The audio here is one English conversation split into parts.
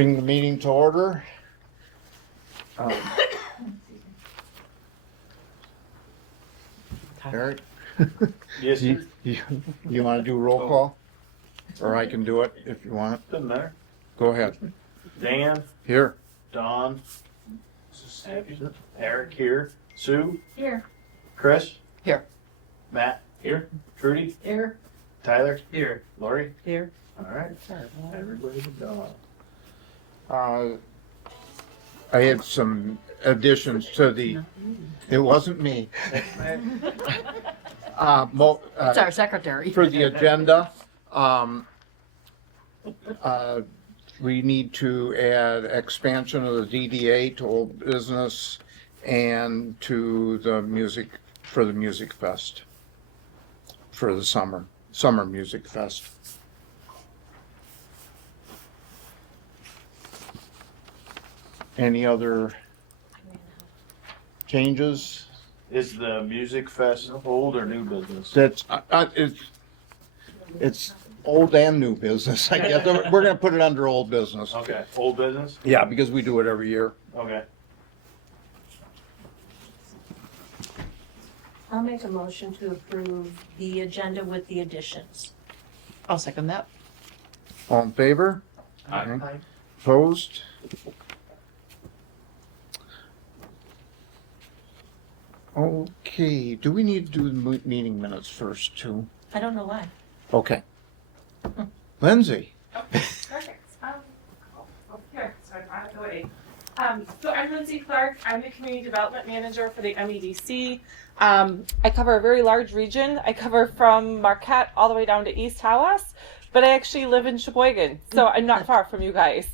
Bring the meeting to order. Eric, Yes, sir. you want to do roll call? Or I can do it if you want. Doesn't matter. Go ahead. Dan, Here. Don, Eric here, Sue, Here. Chris, Here. Matt here, Trudy, Here. Tyler here, Lori. Here. All right. Everybody's gone. I had some additions to the, it wasn't me. It's our secretary. For the agenda, we need to add expansion of the DDA to old business and to the music, for the music fest. For the summer music fest. Any other changes? Is the music fest old or new business? That's, it's old and new business, I guess. We're gonna put it under old business. Okay, old business? Yeah, because we do it every year. Okay. I'll make a motion to approve the agenda with the additions. I'll second that. All in favor? Aye. Opposed? Okay, do we need to do the meeting minutes first too? I don't know why. Okay. Lindsay? Perfect. Here, so I'm out of the way. So I'm Lindsay Clark. I'm the Community Development Manager for the MEDC. I cover a very large region. I cover from Marquette all the way down to East Tawas, but I actually live in Sheboygan, so I'm not far from you guys.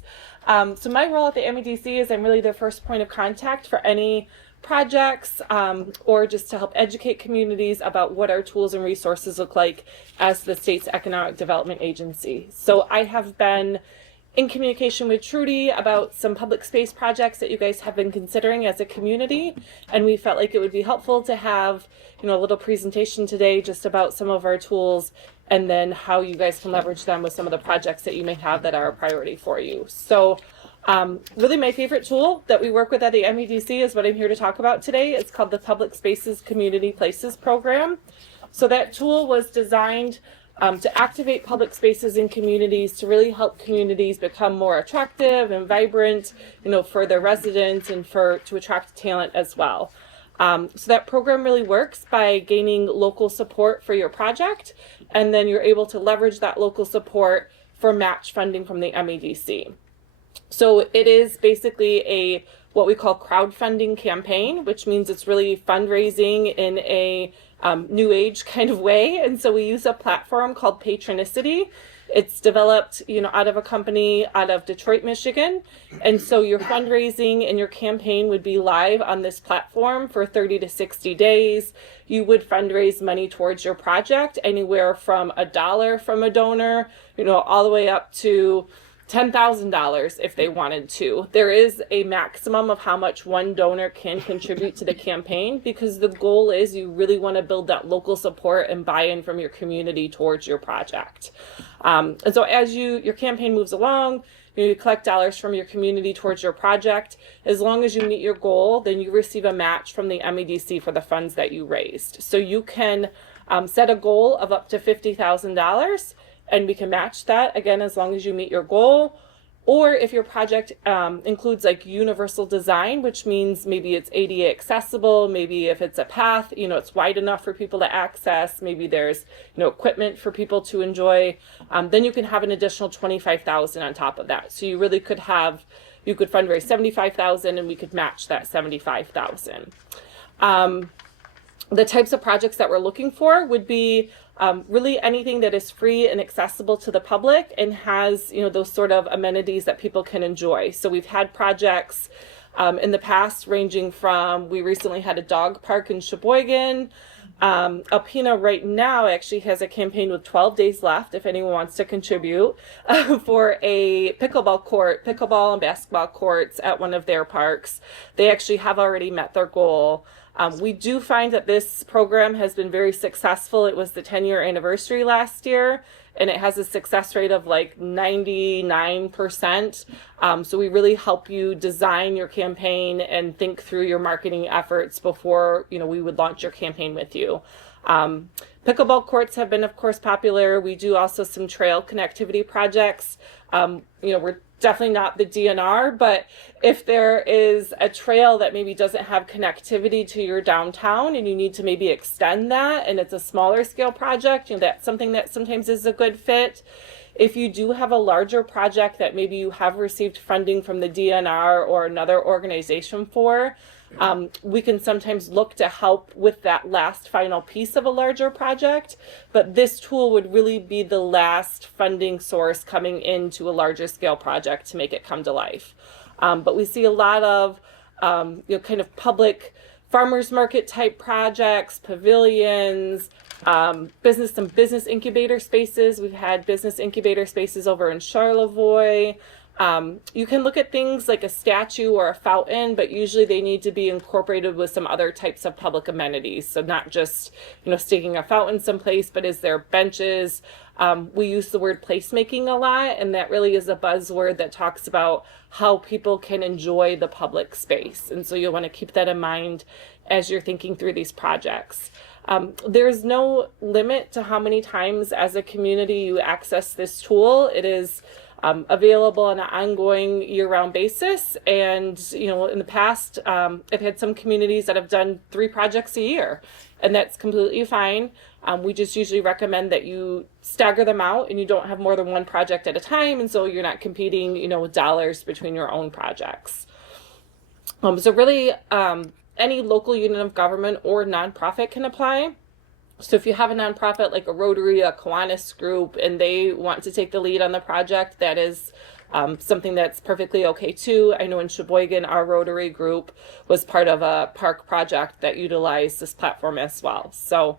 So my role at the MEDC is I'm really their first point of contact for any projects or just to help educate communities about what our tools and resources look like as the state's economic development agency. So I have been in communication with Trudy about some public space projects that you guys have been considering as a community, and we felt like it would be helpful to have, you know, a little presentation today just about some of our tools and then how you guys can leverage them with some of the projects that you may have that are a priority for you. So really my favorite tool that we work with at the MEDC is what I'm here to talk about today. It's called the Public Spaces Community Places Program. So that tool was designed to activate public spaces in communities to really help communities become more attractive and vibrant, you know, for their residents and to attract talent as well. So that program really works by gaining local support for your project, and then you're able to leverage that local support for match funding from the MEDC. So it is basically what we call crowdfunding campaign, which means it's really fundraising in a new age kind of way. And so we use a platform called Patronicity. It's developed, you know, out of a company out of Detroit, Michigan. And so your fundraising and your campaign would be live on this platform for 30 to 60 days. You would fundraise money towards your project, anywhere from $1 from a donor, you know, all the way up to $10,000 if they wanted to. There is a maximum of how much one donor can contribute to the campaign, because the goal is you really want to build that local support and buy-in from your community towards your project. And so as your campaign moves along, you collect dollars from your community towards your project. As long as you meet your goal, then you receive a match from the MEDC for the funds that you raised. So you can set a goal of up to $50,000, and we can match that, again, as long as you meet your goal. Or if your project includes like universal design, which means maybe it's ADA accessible, maybe if it's a path, you know, it's wide enough for people to access, maybe there's, you know, equipment for people to enjoy, then you can have an additional $25,000 on top of that. So you really could fundraise $75,000 and we could match that $75,000. The types of projects that we're looking for would be really anything that is free and accessible to the public and has, you know, those sort of amenities that people can enjoy. So we've had projects in the past ranging from, we recently had a dog park in Sheboygan. Alpena right now actually has a campaign with 12 days left if anyone wants to contribute for a pickleball and basketball courts at one of their parks. They actually have already met their goal. We do find that this program has been very successful. It was the 10-year anniversary last year, and it has a success rate of like 99%. So we really help you design your campaign and think through your marketing efforts before, we would launch your campaign with you. Pickleball courts have been, of course, popular. We do also some trail connectivity projects. We're definitely not the DNR, but if there is a trail that maybe doesn't have connectivity to your downtown and you need to maybe extend that, and it's a smaller scale project, that's something that sometimes is a good fit. If you do have a larger project that maybe you have received funding from the DNR or another organization for, we can sometimes look to help with that last final piece of a larger project, but this tool would really be the last funding source coming into a larger scale project to make it come to life. But we see a lot of, kind of public farmers market type projects, pavilions, business incubator spaces. We've had business incubator spaces over in Charlevoix. You can look at things like a statue or a fountain, but usually they need to be incorporated with some other types of public amenities. So not just, sticking a fountain someplace, but is there benches? We use the word placemaking a lot, and that really is a buzzword that talks about how people can enjoy the public space. And so you'll want to keep that in mind as you're thinking through these projects. There's no limit to how many times as a community you access this tool. It is available on an ongoing year-round basis. And, in the past, I've had some communities that have done 3 projects a year, and that's completely fine. We just usually recommend that you stagger them out and you don't have more than one project at a time. And so you're not competing, with dollars between your own projects. So really, any local unit of government or nonprofit can apply. So if you have a nonprofit like a Rotary, a Kiwanis group, and they want to take the lead on the project, that is something that's perfectly okay too. I know in Sheboygan, our Rotary group was part of a park project that utilized this platform as well. So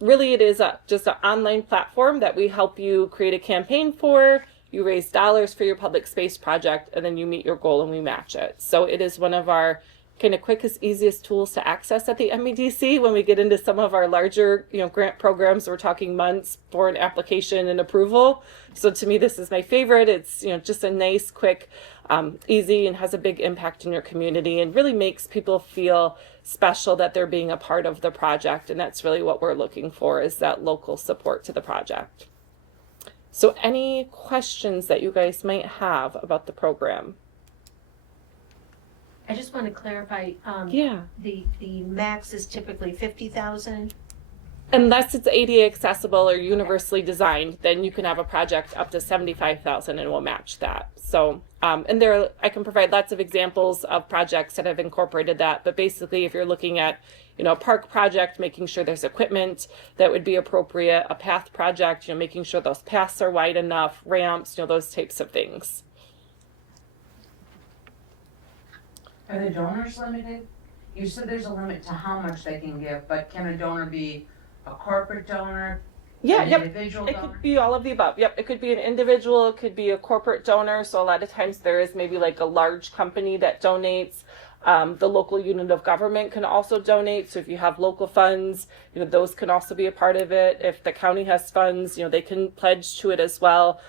really it is just an online platform that we help you create a campaign for. You raise dollars for your public space project, and then you meet your goal and we match it. So it is one of our kind of quickest, easiest tools to access at the MEDC. When we get into some of our larger, grant programs, we're talking months for an application and approval. So to me, this is my favorite. It's, just a nice, quick, easy, and has a big impact in your community and really makes people feel special that they're being a part of the project. And that's really what we're looking for, is that local support to the project. So any questions that you guys might have about the program? I just want to clarify, Yeah. the max is typically 50,000. Unless it's ADA accessible or universally designed, then you can have a project up to 75,000 and we'll match that. So, and I can provide lots of examples of projects that have incorporated that. But basically, if you're looking at, a park project, making sure there's equipment that would be appropriate, a path project, making sure those paths are wide enough, ramps, those types of things. Are the donors limited? You said there's a limit to how much they can give, but can a donor be a corporate donor? Yeah, an yep. individual It donor? could be all of the above. Yep, it could be an individual, it could be a corporate donor. So a lot of times there is maybe like a large company that donates. The local unit of government can also donate. So if you have local funds, those can also be a part of it. If the county has funds, they can pledge to it as well.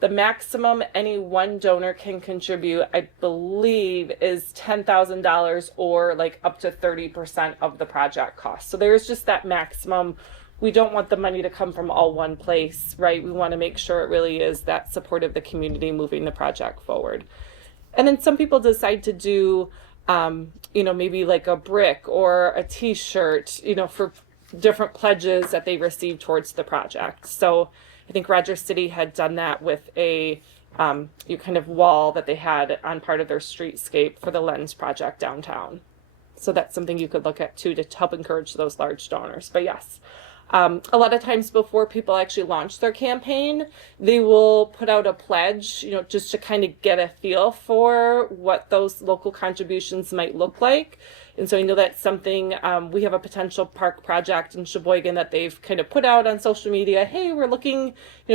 The maximum any one donor can contribute, I believe, is $10,000 or like up to 30% of the project cost. So there's just that maximum. We don't want the money to come from all one place, right? We want to make sure it really is that support of the community moving the project forward. And then some people decide to do, maybe like a brick or a t-shirt, for different pledges that they receive towards the project. So I think Rogers City had done that with a kind of wall that they had on part of their streetscape for the Lens project downtown. So that's something you could look at too to help encourage those large donors. But yes, a lot of times before people actually launch their campaign, they will put out a pledge, just to kind of get a feel for what those local contributions might look like. And so I know that's something, we have a potential park project in Sheboygan that they've kind of put out on social media. Hey, we're looking,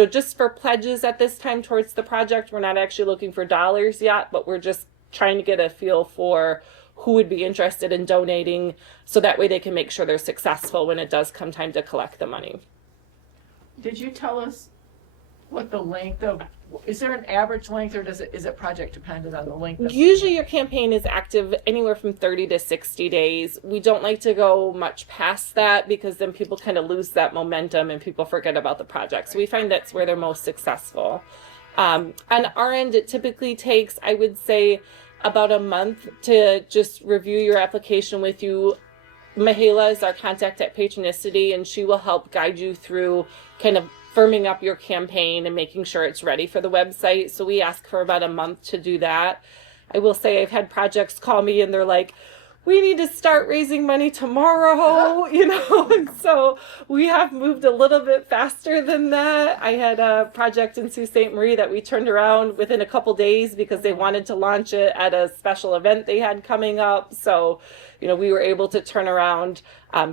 just for pledges at this time towards the project. We're not actually looking for dollars yet, but we're just trying to get a feel for who would be interested in donating, so that way they can make sure they're successful when it does come time to collect the money. Did you tell us what the length of, is there an average length or is it project dependent on the length of? Usually your campaign is active anywhere from 30 to 60 days. We don't like to go much past that because then people kind of lose that momentum and people forget about the project. So we find that's where they're most successful. On our end, it typically takes, I would say, about a month to just review your application with you. Mahela is our contact at Patronicity, and she will help guide you through kind of firming up your campaign and making sure it's ready for the website. So we ask for about a month to do that. I will say I've had projects call me and they're like, we need to start raising money tomorrow, and so we have moved a little bit faster than that. I had a project in Sault Ste. Marie that we turned around within a couple days because they wanted to launch it at a special event they had coming up. So, we were able to turn around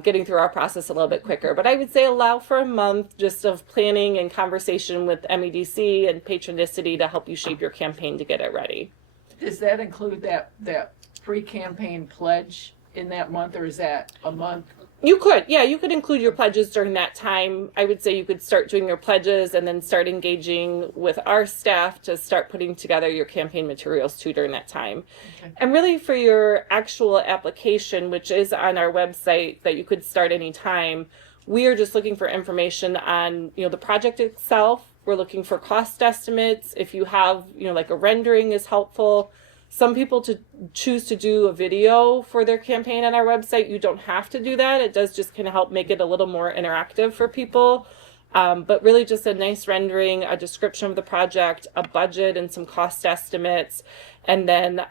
getting through our process a little bit quicker. But I would say allow for a month just of planning and conversation with MEDC and Patronicity to help you shape your campaign to get it ready. Does that include that pre-campaign pledge in that month, or is that a month? You could include your pledges during that time. I would say you could start doing your pledges and then start engaging with our staff to start putting together your campaign materials too during that time. Okay. And really for your actual application, which is on our website that you could start anytime, we are just looking for information on, the project itself. We're looking for cost estimates. If you have, like a rendering is helpful. Some people to choose to do a video for their campaign on our website. You don't have to do that. It does just kind of help make it a little more interactive for people. But really just a nice rendering, a description of the project, a budget and some cost estimates. And then,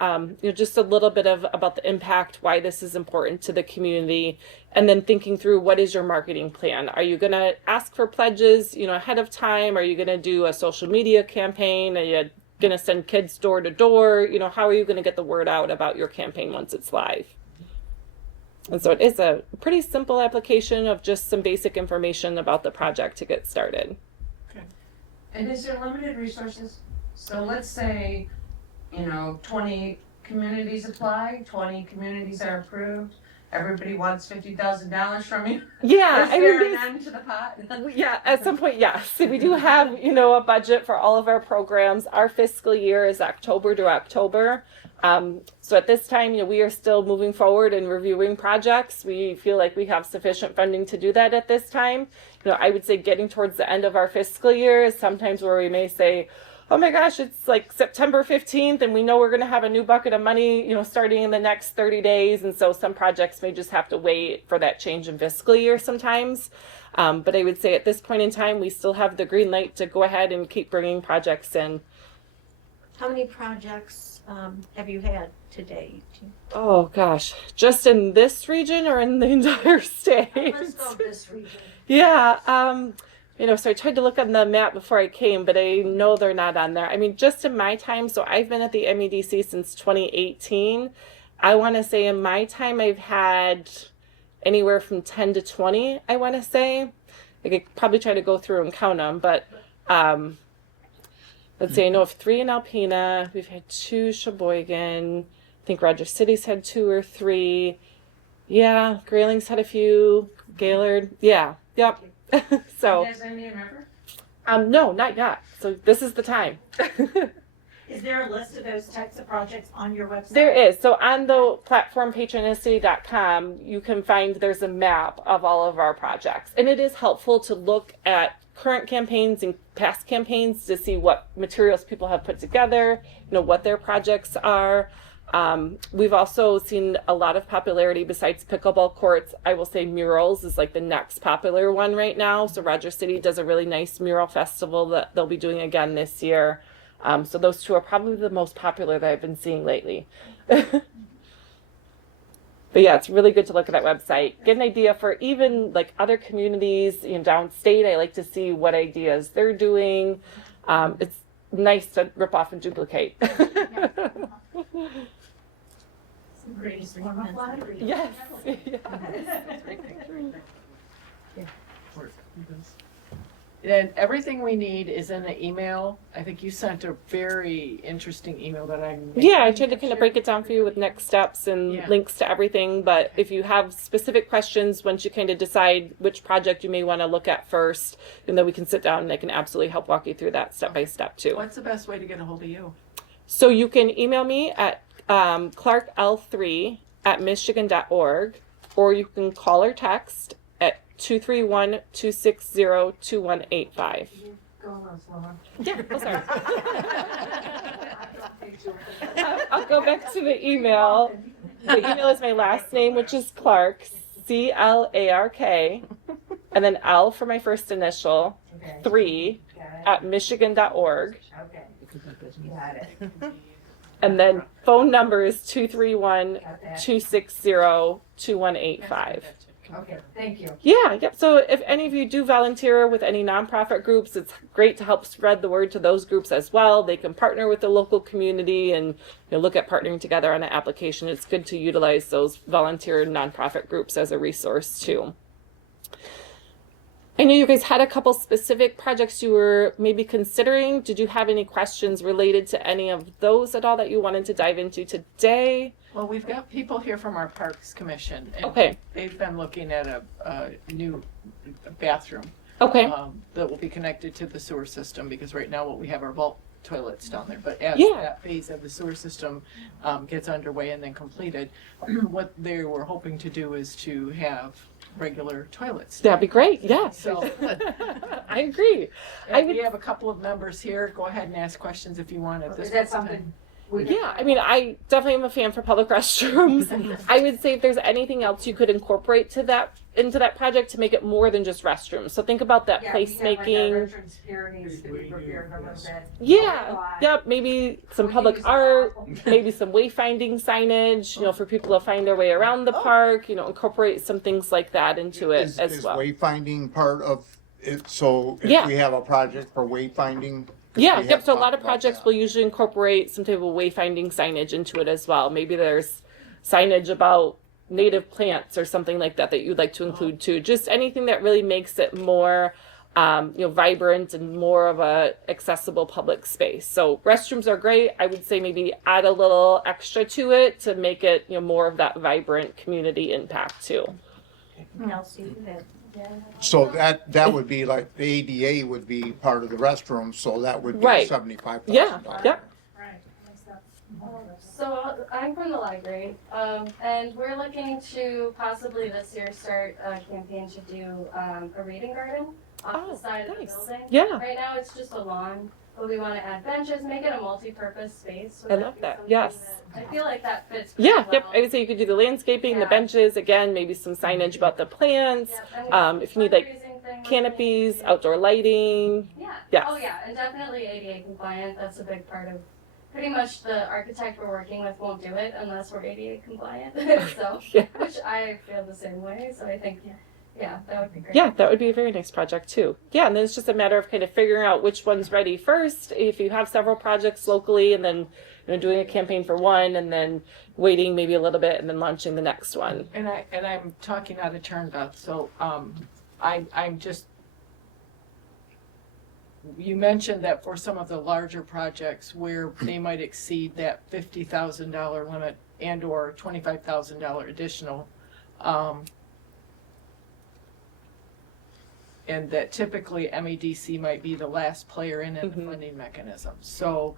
just a little bit about the impact, why this is important to the community. And then thinking through what is your marketing plan? Are you going to ask for pledges, ahead of time? Are you going to do a social media campaign? Are you going to send kids door to door? How are you going to get the word out about your campaign once it's live? And so it is a pretty simple application of just some basic information about the project to get started. And is there limited resources? So let's say, 20 communities apply, 20 communities are approved, everybody wants $50,000 from you? Yeah, Is there an end to the pot? Yeah, at some point, yes. We do have, a budget for all of our programs. Our fiscal year is October to October. So at this time, we are still moving forward and reviewing projects. We feel like we have sufficient funding to do that at this time. I would say getting towards the end of our fiscal year is sometimes where we may say, oh my gosh, it's like September 15th and we know we're going to have a new bucket of money, starting in the next 30 days. And so some projects may just have to wait for that change in fiscal year sometimes. But I would say at this point in time, we still have the green light to go ahead and keep bringing projects in. How many projects have you had to date? Oh gosh, just in this region or in the entire state? Let's go this region. Yeah, so I tried to look on the map before I came, but I know they're not on there. I mean, just in my time, so I've been at the MEDC since 2018. I want to say in my time I've had anywhere from 10 to 20, I want to say. I could probably try to go through and count them, but let's see, I know of 3 in Alpena. We've had 2 Sheboygan. I think Rogers City's had 2 or 3. Yeah, Grayling's had a few. Gaylord. Yeah, yep. So, You guys have Indian River? no, not yet. So this is the time. Is there a list of those types of projects on your website? There is. So on the platform patronicity.com, you can find there's a map of all of our projects. And it is helpful to look at current campaigns and past campaigns to see what materials people have put together, what their projects are. We've also seen a lot of popularity besides pickleball courts. I will say murals is like the next popular one right now. So Rogers City does a really nice mural festival that they'll be doing again this year. So those 2 are probably the most popular that I've been seeing lately. But yeah, it's really good to look at that website. Get an idea for even like other communities, downstate. I like to see what ideas they're doing. It's nice to rip off and duplicate. Greatest form of flattery. Yes. And everything we need is in the email. I think you sent a very interesting email that I'm. Yeah, I tried to kind of break it down for you with next steps and Yeah. links to everything. But if you have specific questions, once you kind of decide which project you may want to look at first, and then we can sit down and I can absolutely help walk you through that step by step too. What's the best way to get a hold of you? So you can email me at clarkl3@michigan.org, or you can call or text at 231-260-2185. Go a little slower. Yeah, oh, sorry. I'll go back to the email. The email is my last name, which is Clark, CLARK, and then L for my first initial, Okay. 3 Got it. at michigan.org. Okay. Got it. And then phone number is Got that. 231-260-2185. Okay, thank you. Yeah, yep. So if any of you do volunteer with any nonprofit groups, it's great to help spread the word to those groups as well. They can partner with the local community and look at partnering together on an application. It's good to utilize those volunteer nonprofit groups as a resource too. I know you guys had a couple specific projects you were maybe considering. Did you have any questions related to any of those at all that you wanted to dive into today? Well, we've got people here from our Parks Commission. And Okay. they've been looking at a new bathroom. Okay. That will be connected to the sewer system, because right now what we have are vault toilets down there. But as Yeah. that phase of the sewer system gets underway and then completed, what they were hoping to do is to have regular toilets. That'd be great. Yes. So I agree. we have a couple of members here. Go ahead and ask questions if you want at this Is that point in time. something? Yeah, I mean, I definitely am a fan for public restrooms. I would say if there's anything else you could incorporate into that project to make it more than just restrooms. So think about that placemaking. Yeah, yep, maybe some public art, maybe some wayfinding signage, for people to find their way around the park, incorporate some things like that into it Is well. wayfinding part of it? So if Yeah. we have a project for wayfinding? 'Cause Yeah, we yep. have So a talked lot of about projects that. will usually incorporate some type of wayfinding signage into it as well. Maybe there's signage about native plants or something like that you'd like to include too. Just anything that really makes it more, vibrant and more of a accessible public space. So restrooms are great. I would say maybe add a little extra to it to make it, more of that vibrant community impact too. So that would be like, the ADA would be part of the restroom, so that would be Right. $75,000. Yeah, yep. So I'm from the library, and we're looking to possibly this year start a campaign to do a reading garden off Oh, the side of the nice. building. Yeah. Right now it's just a lawn, but we want to add benches, make it a multi-purpose space. Would I that love be that. something Yes. that- I feel like that fits. pretty Yeah, yep. well. I would say you could do the landscaping, the Yeah. benches, again, maybe some signage about the plants, Yep, and if you need, like, fundraising thing, canopies, yeah. outdoor lighting. Yeah. Yes. Oh yeah, and definitely ADA compliant. That's a big part of. Pretty much the architect we're working with won't do it unless we're ADA compliant. So, Yeah. which I feel the same way. So I think, yeah, that would be great. Yeah, that would be a very nice project too. Yeah, and then it's just a matter of kind of figuring out which one's ready first. If you have several projects locally, and then doing a campaign for one, and then waiting maybe a little bit, and then launching the next one. And I'm talking out of turn, Beth. So I'm just. You mentioned that for some of the larger projects where they might exceed that $50,000 limit and/or $25,000 additional, and that typically MEDC might be the last player in the Mhm. funding mechanism. So,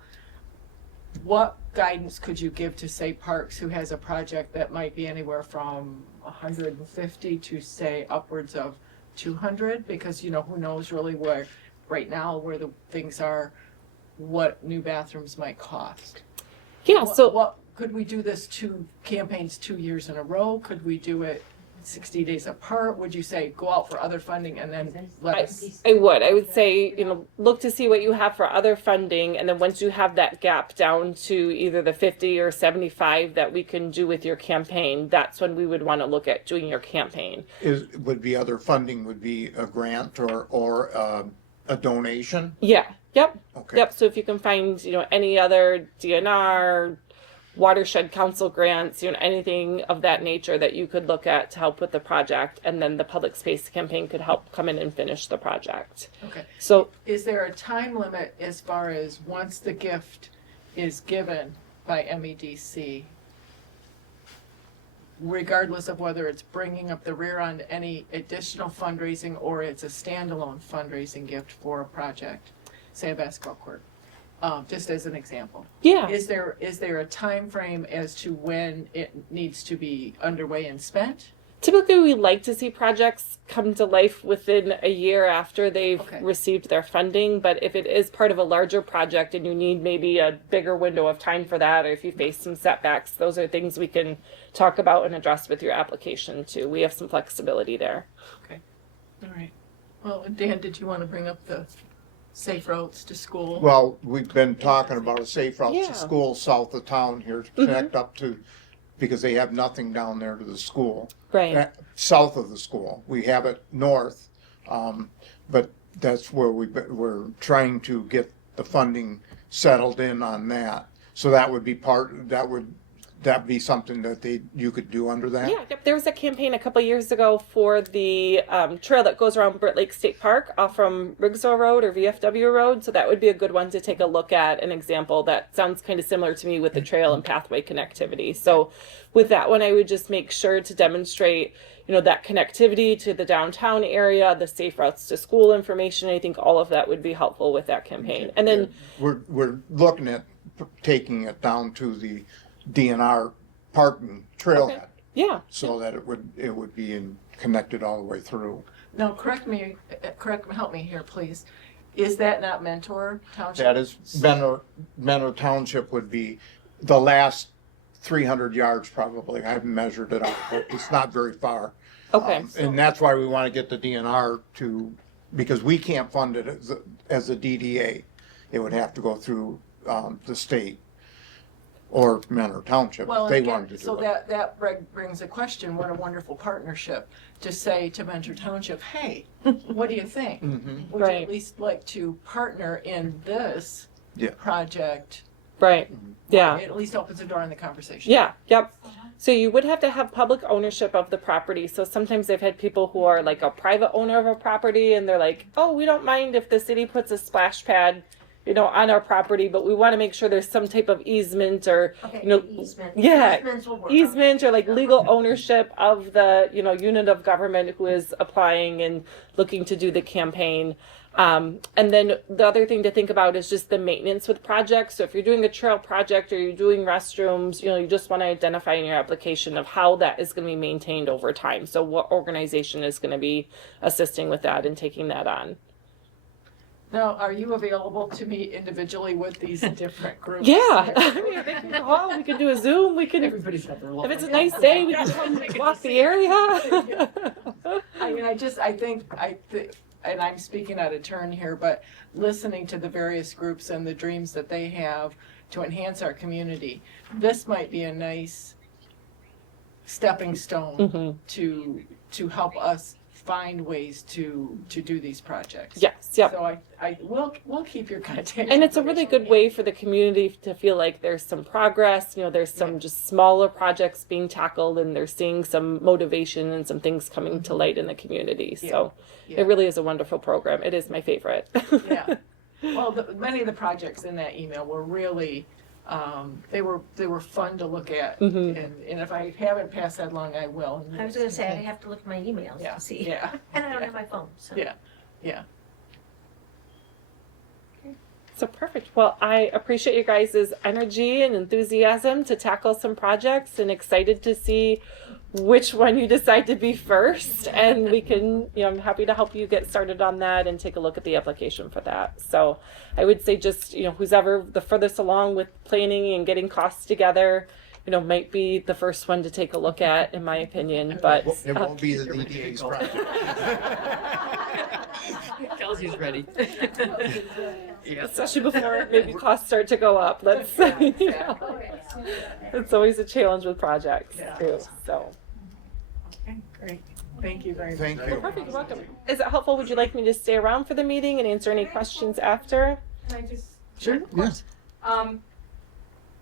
what guidance could you give to, say, Parks, who has a project that might be anywhere from 150 to, say, upwards of 200? Because who knows really where. Right now, where the things are, what new bathrooms might cost. Yeah, so What could we do this 2 campaigns 2 years in a row? Could we do it 60 days apart? Would you say go out for other funding and then let us? I would say, look to see what you have for other funding, and then once you have that gap down to either the 50 or 75 that we can do with your campaign, that's when we would want to look at doing your campaign. Would be other funding, would be a grant or a donation? Yeah, yep. Okay. Yep, so if you can find, any other DNR, watershed council grants, anything of that nature that you could look at to help with the project, and then the public space campaign could help come in and finish the project. Okay. So Is there a time limit as far as once the gift is given by MEDC, regardless of whether it's bringing up the rear on any additional fundraising or it's a standalone fundraising gift for a project, say a basketball court, just as an example? yeah, Is there a time frame as to when it needs to be underway and spent? typically we like to see projects come to life within a year after they've Okay. received their funding, but if it is part of a larger project and you need maybe a bigger window of time for that, or if you face some setbacks, those are things we can talk about and address with your application too. We have some flexibility there. All right. Well, Dan, did you want to bring up the safe routes to school? Well, we've been talking about a safe route Yeah. to school south of town here to connect up to, because they have nothing down there to the school. Right. South of the school. We have it north, but that's where we're trying to get the funding settled in on that. So that would be that'd be something that you could do under that? Yeah, yep. There was a campaign a couple years ago for the trail that goes around Britt Lake State Park off from Rigsville Road or VFW Road. So that would be a good one to take a look at, an example that sounds kind of similar to me with the trail and pathway connectivity. So with that one, I would just make sure to demonstrate, that connectivity to the downtown area, the safe routes to school information. I think all of that would be helpful with that campaign. And then, we're looking at taking it down to the DNR parking trailhead, yeah. so that it would be connected all the way through. No, help me here, please. Is that not Mentor Township? That is, Mentor Township would be the last 300 yards probably. I haven't measured it out, but it's not very far. Okay. And that's why we want to get the DNR because we can't fund it as a DDA. It would have to go through the state or Mentor Township Well, if they again, wanted to do so it. that brings a question, what a wonderful partnership, to say to Mentor Township, hey, what do you think? Mhm. Would you Right. at least like to partner in this Yeah. project? Right. Yeah. It at least opens the door in the conversation. Yeah, yep. So you would have to have public ownership of the property. So sometimes they've had people who are like a private owner of a property and they're like, oh, we don't mind if the city puts a splash pad, on our property, but we want to make sure there's some type of easement or, Okay, easement. yeah, Easements will work. easement or like legal ownership of the, unit of government who is applying and looking to do the campaign. And then the other thing to think about is just the maintenance with projects. So if you're doing a trail project or you're doing restrooms, you just want to identify in your application of how that is going to be maintained over time. So what organization is going to be assisting with that and taking that on? Now, are you available to meet individually with these different groups? Yeah, I mean, they can call, we can do a Zoom, we can, if Everybody's got their little. it's a nice day, we can come walk the area. I mean, I think, and I'm speaking out of turn here, but listening to the various groups and the dreams that they have to enhance our community, this might be a nice stepping stone Mhm. to help us find ways to do these projects. Yes, yep. So we'll keep your contact. And it's a really good way for the community to feel like there's some progress, there's some just smaller projects being tackled and they're seeing some motivation and some things coming to light in the community. So Yeah. it really is a wonderful program. It is my favorite. Yeah. Well, many of the projects in that email were really, they were fun to look at. Mhm. And if I haven't passed that along, I will. I was gonna say, I have to look at my emails Yeah, to see. yeah. And I don't have my phone, so. Yeah. So perfect. Well, I appreciate you guys' energy and enthusiasm to tackle some projects and excited to see which one you decide to be first. And we can, I'm happy to help you get started on that and take a look at the application for that. So I would say just, who's ever the furthest along with planning and getting costs together, might be the first one to take a look at, in my opinion. But It won't be the DDA's project. Kelsey's ready. Yeah. especially before maybe costs start to go up. Let's it's always a challenge with projects too. So Okay, great. Thank you very much. Thank you. perfect, you're welcome. Is it helpful? Would you like me to stay around for the meeting and answer any questions after? Can I just? Sure. Yes.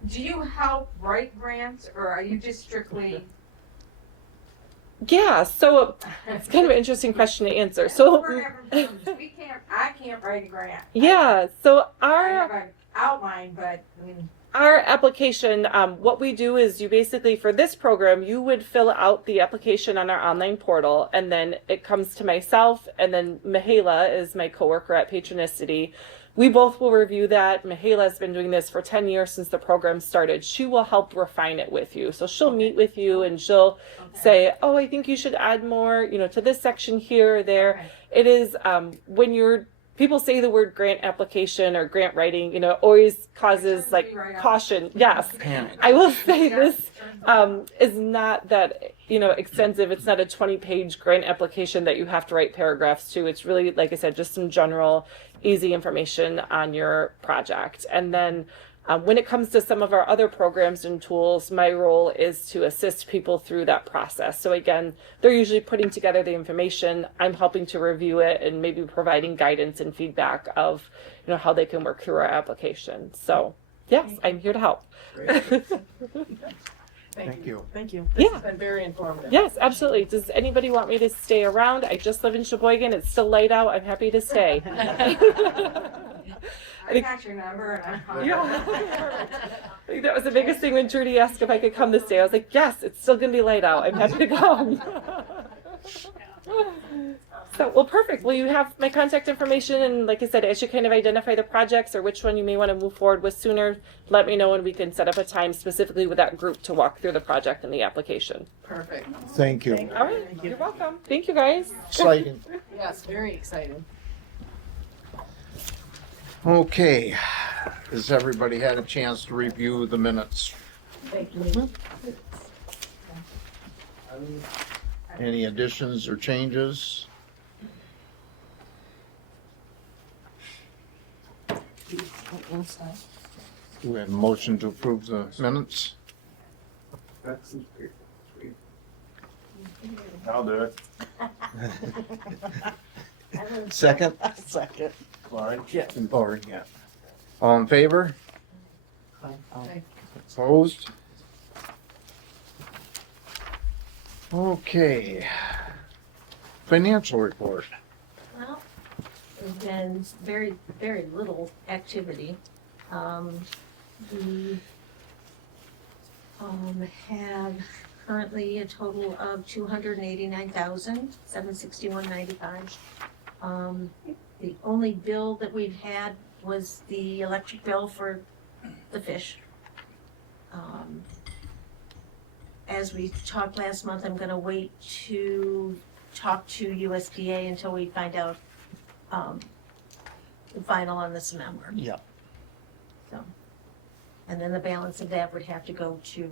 do you help write grants, or are you just strictly? Yeah, so it's kind of an interesting question to answer. We're So, having problems. I can't write a grant. yeah, so I our have an outline, but I mean, our application, what we do is you basically, for this program, you would fill out the application on our online portal, and then it comes to myself, and then Mihaela is my coworker at Patronicity. We both will review that. Mihaela has been doing this for 10 years since the program started. She will help refine it with you. So she'll meet with you and she'll say, oh, I think you should add more, to this section here or there. okay. It is, when people say the word grant application or grant writing, always causes like Right. caution. Yes. Panic. I will say this is not that, extensive. It's not a 20-page grant application that you have to write paragraphs to. It's really, like I said, just some general, easy information on your project. And then when it comes to some of our other programs and tools, my role is to assist people through that process. So again, they're usually putting together the information. I'm helping to review it and maybe providing guidance and feedback of, how they can work through our application. So yes, I'm here to help. Thank you. Thank you. This Yeah. has been very informative. Yes, absolutely. Does anybody want me to stay around? I just live in Sheboygan. It's still light out. I'm happy to stay. I got your number and I'm. Yeah. I think that was the biggest thing when Trudy asked if I could come this day. I was like, yes, it's still going to be light out. I'm happy to come. So, well, perfect. Well, you have my contact information. And like I said, as you kind of identify the projects or which one you may want to move forward with sooner, let me know and we can set up a time specifically with that group to walk through the project and the application. Perfect. Thank you. All right. You're welcome. Thank you, guys. Exciting. Yes, very exciting. Okay, has everybody had a chance to review the minutes? Thank you. Any additions or changes? Do we have a motion to approve the minutes? I'll do it. Second? Second. Fine. Or, yeah. All in favor? Opposed? Okay. Financial report. Well, there's been very, very little activity. We have currently a total of $289,761.95. The only bill that we've had was the electric bill for the fish. As we talked last month, I'm gonna wait to talk to USDA until we find out the final on the cement work. Yep. So, and then the balance of that would have to go to.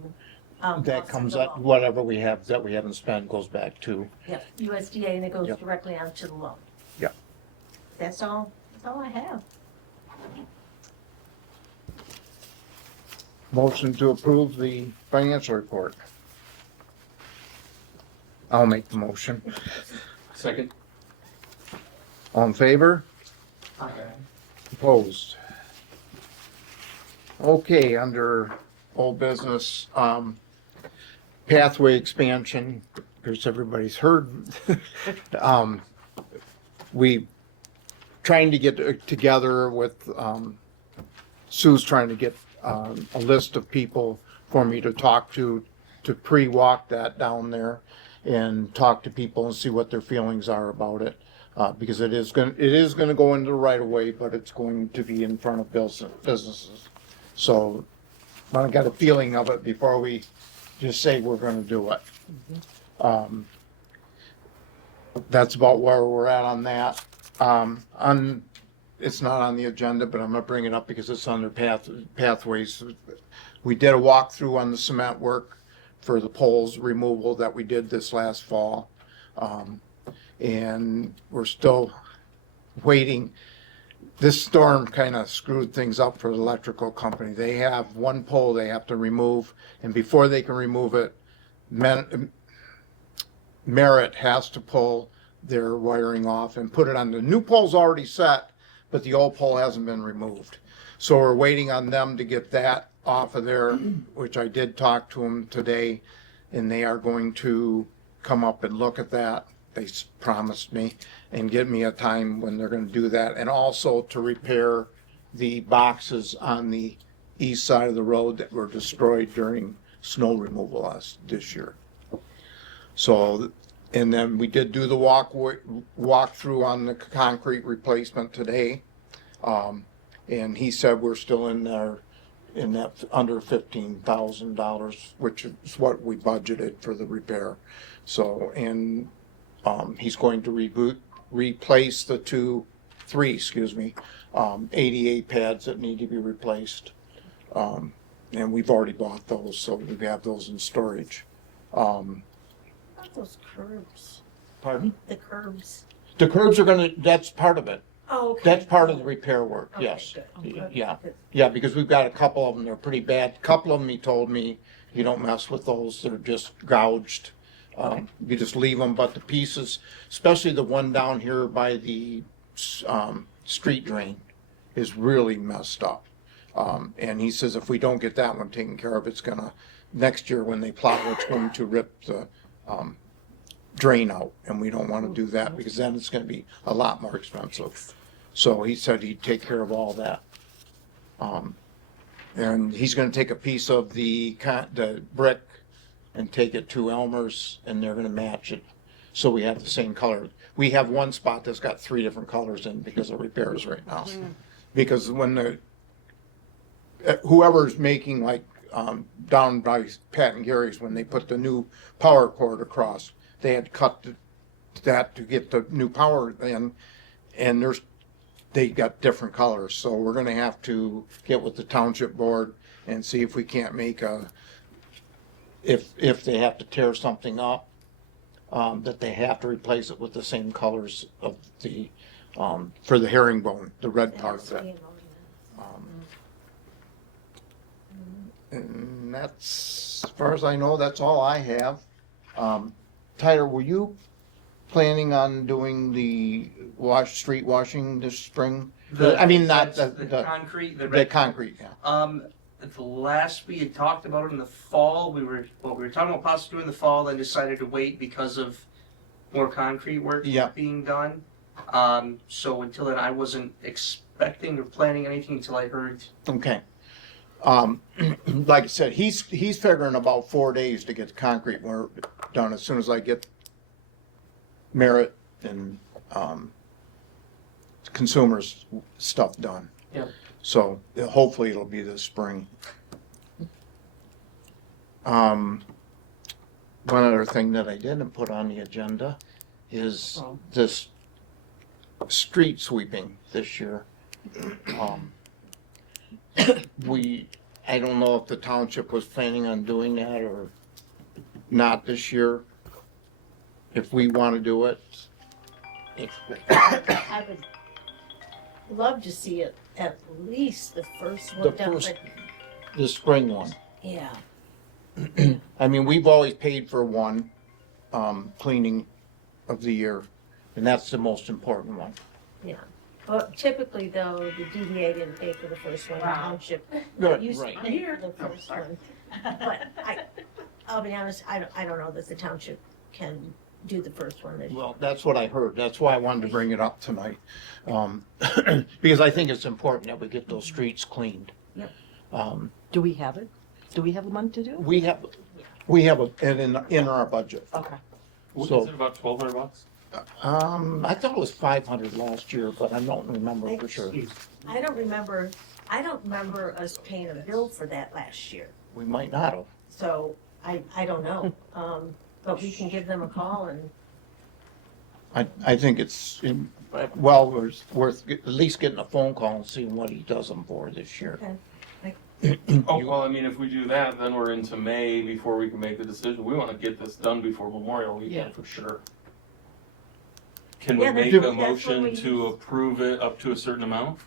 That comes up, whatever we have that we haven't spent goes back to. Yep, USDA, and it goes Yep. directly onto the loan. Yep. That's all I have. Motion to approve the financial report. I'll make the motion. Second. All in favor? Opposed? Okay, under old business, pathway expansion, because everybody's heard. We trying to get together with, Sue's trying to get a list of people for me to talk to pre-walk that down there and talk to people and see what their feelings are about it. Because it is gonna go into the right of way, but it's going to be in front of businesses. So I got a feeling of it before we just say we're gonna do it. That's about where we're at on that. It's not on the agenda, but I'm gonna bring it up because it's under pathways. We did a walkthrough on the cement work for the poles removal that we did this last fall. And we're still waiting. This storm kind of screwed things up for the electrical company. They have one pole they have to remove, and before they can remove it, Merit has to pull their wiring off and put it on. The new pole's already set, but the old pole hasn't been removed. So we're waiting on them to get that off of there, which I did talk to them today, and they are going to come up and look at that. They promised me, and give me a time when they're gonna do that, and also to repair the boxes on the east side of the road that were destroyed during snow removal this year. So, and then we did do the walkthrough on the concrete replacement today. And he said we're still in there, in that under $15,000, which is what we budgeted for the repair. So, and, he's going to replace the three, ADA pads that need to be replaced. And we've already bought those, so we have those in storage. Those curbs, Pardon? the curbs. The curbs are that's part of it. Oh, okay. That's part of the repair work, Okay, yes. good. Oh, good. Yeah, Good. yeah, because we've got a couple of them, they're pretty bad. A couple of them, he told me, you don't mess with those, they're just gouged. You just leave them, but the pieces, especially the one down here by the street drain, is really messed up. And he says if we don't get that one taken care of, it's gonna, next year when they plow, it's going to rip the drain out, and we don't wanna do that, because then it's gonna be a lot more expensive. So he said he'd take care of all that. And he's gonna take a piece of the brick and take it to Elmer's, and they're gonna match it, so we have the same color. We have one spot that's got 3 different colors in because of repairs right now. Because when whoever's making, like, down by Pat and Gary's, when they put the new power cord across, they had cut that to get the new power in, and they got different colors, so we're gonna have to get with the township board and see if we can't make if they have to tear something up, that they have to replace it with the same colors of the, for the herringbone, the red part of it. And that's, as far as I know, that's all I have. Tyler, were you planning on doing the street washing this spring? I mean, not the concrete, the concrete, yeah. The last we had talked about it in the fall, we were talking about possibly doing the fall, then decided to wait because of more concrete work Yeah. being done. So until then, I wasn't expecting or planning anything until I heard. Okay. Like I said, he's figuring about 4 days to get the concrete work done as soon as I get Merit and consumers stuff done. Yeah. So hopefully it'll be this spring. One other thing that I didn't put on the agenda is this street sweeping this year. I don't know if the township was planning on doing that or not this year. If we want to do it. I would love to see it, at least the first one The done, first- but, The spring one. yeah. I mean, we've always paid for one cleaning of the year, and that's the most important one. Well, typically though, the DDA didn't pay for the first one, the Wow. township Good, used to right. pay for the first one. But I'll be honest, I don't know that the township can do the first one this year. Well, that's what I heard. That's why I wanted to bring it up tonight. Because I think it's important that we get those streets cleaned. Yep. Do we have it? Do we have the money to do it? We have it in our budget. Okay. So- Is it about $1,200? I thought it was 500 last year, but I don't remember for sure. I don't remember us paying a bill for that last year, We might not have. so I don't know. But we can give them a call and, I think it's, worth at least getting a phone call and seeing what he does them for this year. Oh, well, I mean, if we do that, then we're into May before we can make the decision. We want to get this done before Memorial Yeah. Weekend for sure. Can we Yeah, make that's a what motion we- to approve it up to a certain amount?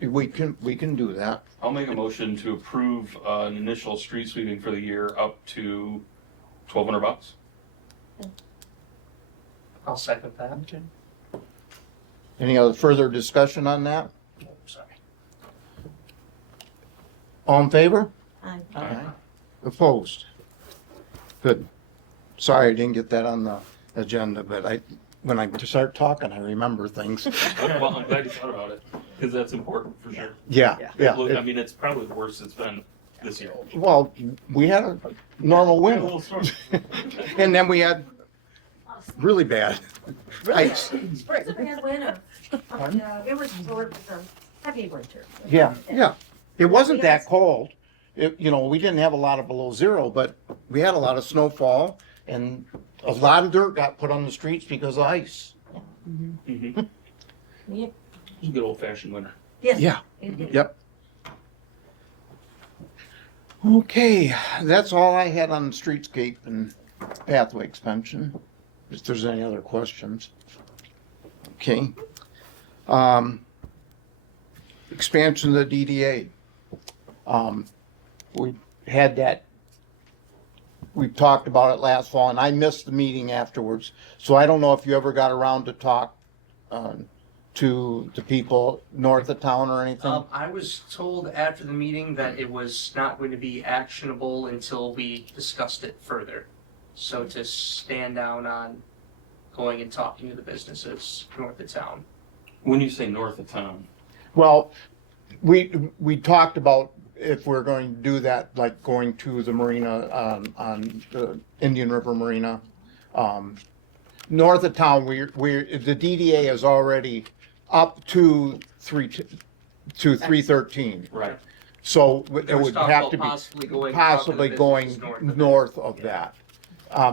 We can do that. I'll make a motion to approve an initial street sweeping for the year up to $1,200. I'll second that. Any other further discussion on that? Sorry. All in favor? Aye. Opposed? Good. Sorry I didn't get that on the agenda, but when I start talking, I remember things. Well, I'm glad you thought about it, because that's important for sure. Yeah, yeah. Look, I mean, it's probably the worst it's been this year. Well, we had a normal We had a winter, little storm. and then we had really bad ice. It's a bad winter. Pardon? It was sort of a heavy winter. Yeah, yeah. It wasn't that cold. We didn't have a lot of below zero, but we had a lot of snowfall, and a lot of dirt got put on the streets because of ice. Mhm. Yep. It's a good old fashioned winter. Yes. Yeah, Indeed. yep. Okay, that's all I had on streetscape and pathway expansion. If there's any other questions. Okay. Expansion of the DDA. We had that, we talked about it last fall, and I missed the meeting afterwards. So I don't know if you ever got around to talk to the people north of town or anything. I was told after the meeting that it was not going to be actionable until we discussed it further. So to stand down on going and talking to the businesses north of town. When you say north of town, Well, we talked about if we're going to do that, like going to the marina on the Indian River Marina. North of town, the DDA is already up to 313. right? So it There was would talk have about to be possibly going north of that.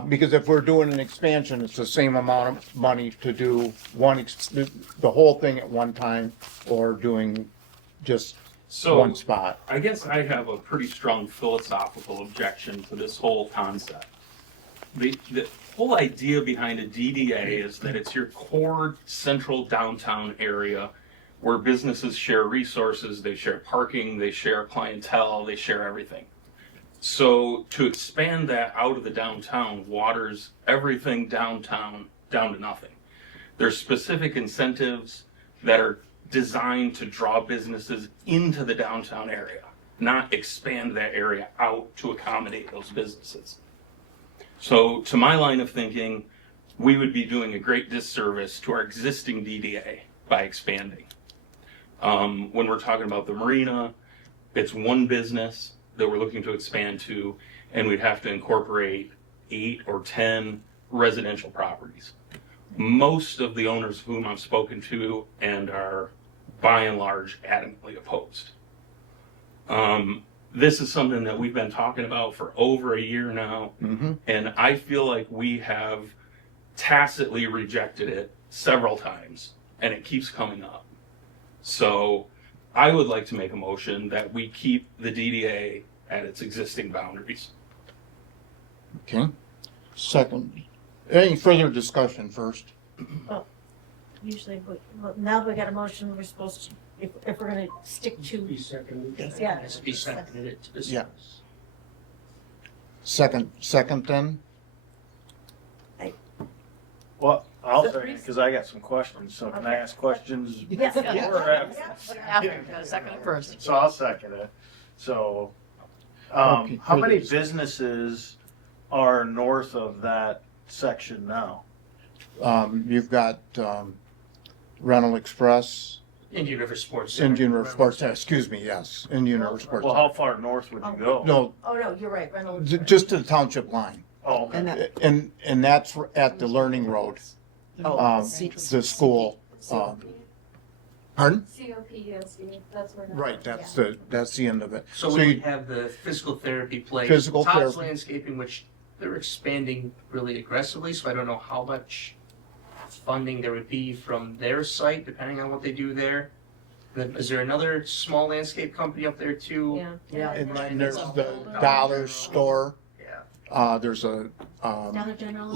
Because if we're doing an expansion, it's the same amount of money to do the whole thing at one time, or doing just So one spot. I guess I have a pretty strong philosophical objection to this whole concept. The whole idea behind a DDA is that it's your core central downtown area where businesses share resources, they share parking, they share clientele, they share everything. So to expand that out of the downtown waters everything downtown down to nothing. There's specific incentives that are designed to draw businesses into the downtown area, not expand that area out to accommodate those businesses. So to my line of thinking, we would be doing a great disservice to our existing DDA by expanding. When we're talking about the marina, it's one business that we're looking to expand to, and we'd have to incorporate 8 or 10 residential properties. Most of the owners whom I've spoken to and are by and large adamantly opposed. This is something that we've been talking about for over a year now, and I feel like we have tacitly rejected it several times, and it keeps coming up. So I would like to make a motion that we keep the DDA at its existing boundaries. Okay. Second, any further discussion first? Usually, now that we got a motion, we're supposed to, if we're gonna stick to, yeah. Has to be seconded to discuss. Yeah. Second then? Well, I'll second because I got some questions. So can I ask questions? Yes. before or after? After, gotta second it first. So I'll second it. So, Okay, how many further businesses are north of that section now? You've got Rental Express, Indian River Sports Center. Indian River Sports, excuse me, yes, Indian River Sports. Well, how far north would you go? No, Oh, no, you're right, Reynolds. just to the township line. Oh, okay. And that, And that's at the Learning Road, the school. Pardon? COPUSD, that's where. Right, that's the end of it. So we would have the physical therapy place. Physical Todd's therapy. Landscaping, which they're expanding really aggressively, so I don't know how much funding there would be from their site, depending on what they do there. Then, is there another small landscape company up there too? Yeah. And then there's the Dollar Store. Yeah. There's a Dollar General.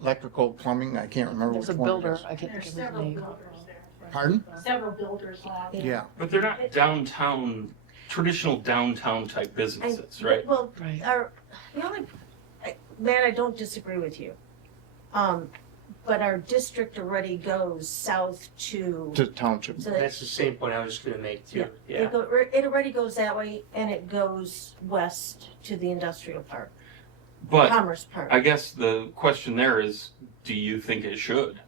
electrical plumbing, I can't remember There's which a one it builder, is. I can't think of his Several name. builders there. Pardon? Several builders have. Yeah. But they're not downtown, traditional downtown type businesses, right? Well, Right. the only, Matt, I don't disagree with you. but our district already goes south to. To Township. So That's the same point I was just gonna make too. Yeah. it already goes that way, and it goes west to the industrial park, But Commerce Park. I guess the question there is, do you think it should?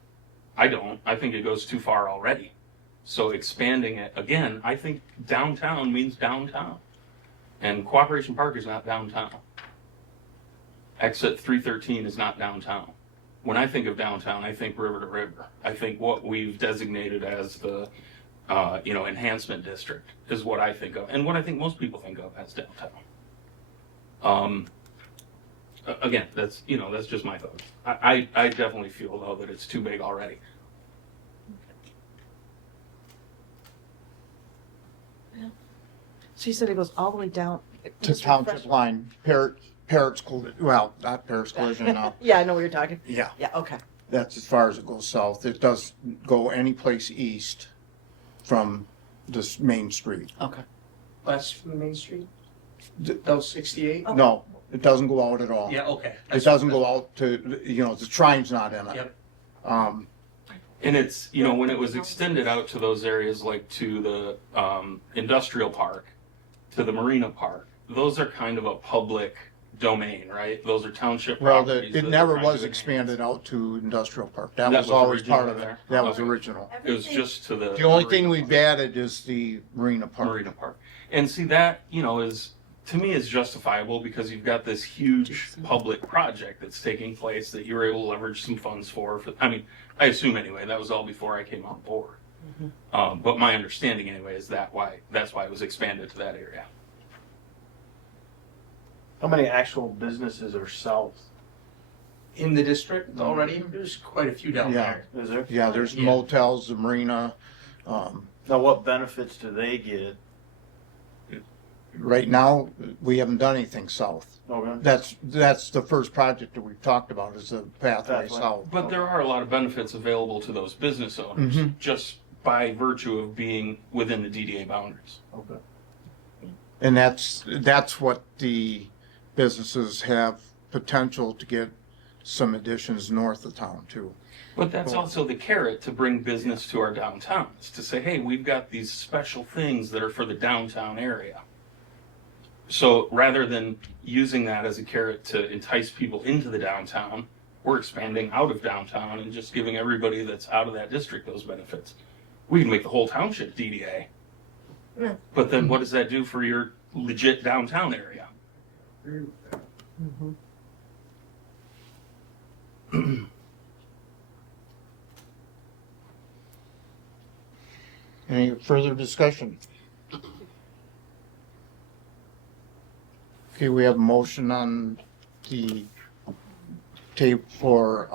I don't. I think it goes too far already. So expanding it, again, I think downtown means downtown. And Cooperation Park is not downtown. Exit 313 is not downtown. When I think of downtown, I think river to river. I think what we've designated as the, enhancement district is what I think of, and what I think most people think of as downtown. Again, that's just my thought. I definitely feel though that it's too big already. She said it goes all the way down. To Township line, Parrots Collision, well, not Parrots Collision now. Yeah, I know what you're talking. Yeah, Yeah, okay. that's as far as it goes south. It doesn't go any place east from this main street. Okay. West from Main Street? D- That was 68? No, it doesn't go out at all. Yeah, okay. It doesn't go out to, the trine's not in it. Yep. And it's, when it was extended out to those areas like to the industrial park, to the marina park, those are kind of a public domain, right? Those are township Well, properties. it that never they're trying was to expanded enhance. out to industrial park. That That was was always part original of it. there? That was Okay. original. It was just to the. The only thing marina we've added is the marina park. park. Marina park. And see, that, is, to me, is justifiable because you've got this huge public project that's taking place that you were able to leverage some funds for. I assume anyway, that was all before I came on board. But my understanding anyway is that's why it was expanded to that area. How many actual businesses are south? In the district already, there's quite a few down Yeah. there. Is there? Yeah, there's Yeah. motels, the marina. Now, what benefits do they get? Right now, we haven't done anything south. Okay. That's the first project that we've talked about is the pathway Pathway. south. But there are a lot of benefits available to those business owners Mhm. just by virtue of being within the DDA boundaries. Okay. And that's what the businesses have potential to get some additions north of town too. But that's also the carrot to bring business to our downtowns, to say, hey, we've got these special things that are for the downtown area. So rather than using that as a carrot to entice people into the downtown, we're expanding out of downtown and just giving everybody that's out of that district those benefits. We can make the whole township DDA. Yeah. But then what does that do for your legit downtown area? Mm-hmm. Any further discussion? Okay, we have a motion on the tape for,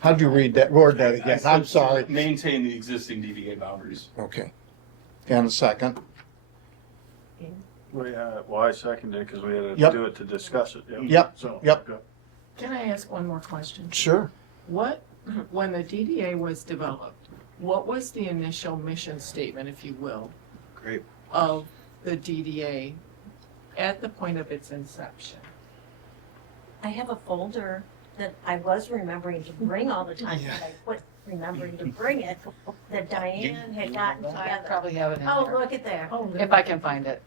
how'd you read that, word that again? I'm sorry. Maintain the existing DDA boundaries. Okay. And a second. Well, I seconded it because we had to Yep. do it to discuss it. Yep. So, Yep. okay. Can I ask one more question? Sure. When the DDA was developed, what was the initial mission statement, if you will, Great. of the DDA at the point of its inception? I have a folder that I was remembering to bring all the time, but I quit remembering to bring it, that Diane had gotten I together. probably have it in Oh, there, look at there. if I can find it.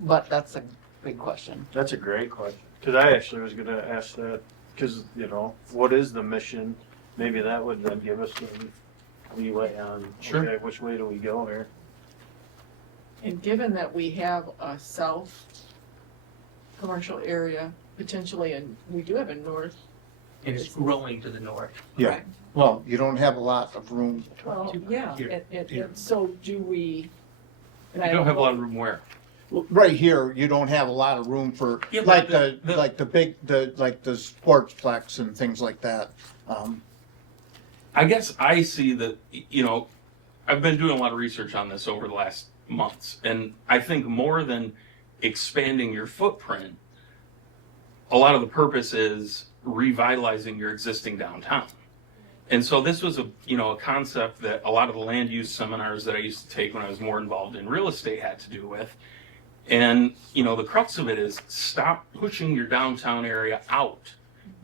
But that's a big question. That's a great question. Because I actually was going to ask that. Because, what is the mission? Maybe that would then give us some leeway on, Sure. okay, which way do we go here? And given that we have a south commercial area, potentially, and we do have a north. And it's growing to the north. Yeah. correct? Well, you don't have a lot of room. Well, yeah, Here. so do we? and I You don't have a know- lot of room where? Right here, you don't have a lot of room for, Yeah, but like the- the sportsplex and things like that. I guess I see that, I've been doing a lot of research on this over the last months, and I think more than expanding your footprint, a lot of the purpose is revitalizing your existing downtown. And so this was a concept that a lot of the land use seminars that I used to take when I was more involved in real estate had to do with. And, the crux of it is stop pushing your downtown area out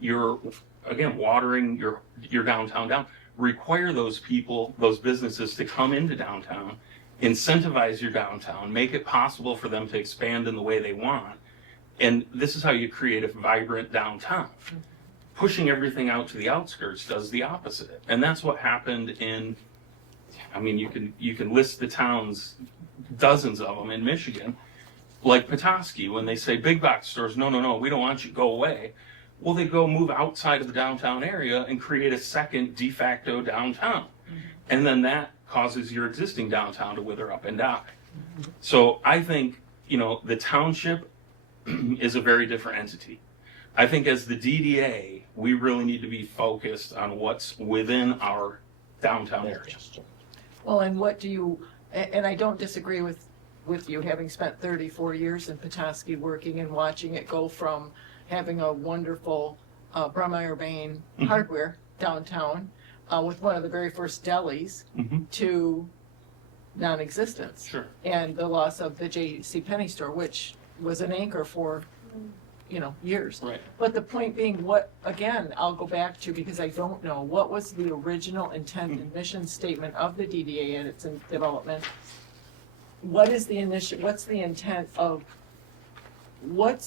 you're, again, watering your downtown down. Require those people, those businesses to come into downtown, incentivize your downtown, make it possible for them to expand in the way they want. And this is how you create a vibrant downtown. Pushing everything out to the outskirts does the opposite. And that's what happened in, I mean, you can list the towns, dozens of them in Michigan, like Petoskey, when they say big box stores, no, we don't want you to go away. Well, they go move outside of the downtown area and create a second de facto downtown. And then that causes your existing downtown to wither up and die. So I think, the township is a very different entity. I think as the DDA, we really need to be focused on what's within our downtown area. Well, and what do you, and I don't disagree with you, having spent 34 years in Petoskey working and watching it go from having a wonderful Brummeyer Bain hardware downtown with one of the very first delis to non-existence. Sure. And the loss of the J.C. Penney store, which was an anchor for, years. Right. But the point being, what, again, I'll go back to, because I don't know, what was the original intent and mission statement of the DDA and its development? What is the what's the intent of, what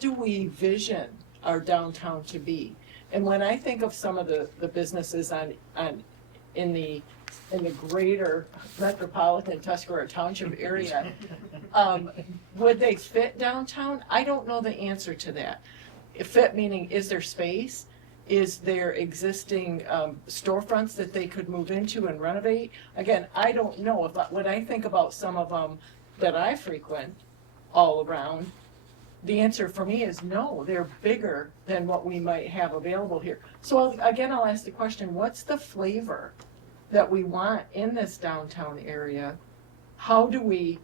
do we vision our downtown to be? And when I think of some of the businesses in the greater metropolitan Tuscarora Township area, would they fit downtown? I don't know the answer to that. Fit meaning, is there space? Is there existing storefronts that they could move into and renovate? Again, I don't know. When I think about some of them that I frequent all around, the answer for me is no, they're bigger than what we might have available here. So I'll ask the question, what's the flavor that we want in this downtown area? How do we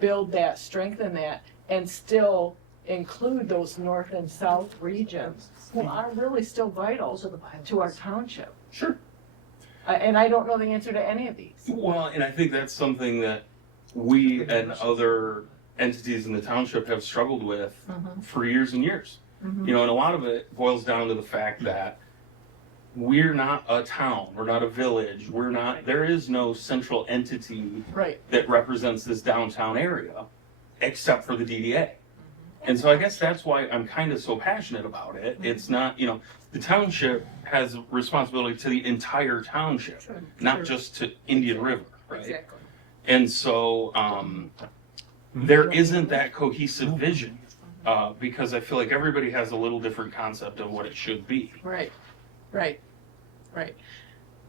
build that, strengthen that, and still include those north and south regions who are really still vital to our township? Sure. And I don't know the answer to any of these. Well, and I think that's something that we and other entities in the township have struggled with for years and years. And a lot of it boils down to the fact that we're not a town, we're not a village, there is no central entity that represents this downtown area except for the DDA. And so I guess that's why I'm kind of so passionate about it. It's not, the township has responsibility to the entire township, not just to Indian River, right? Exactly. And so there isn't that cohesive vision because I feel like everybody has a little different concept of what it should be. Right.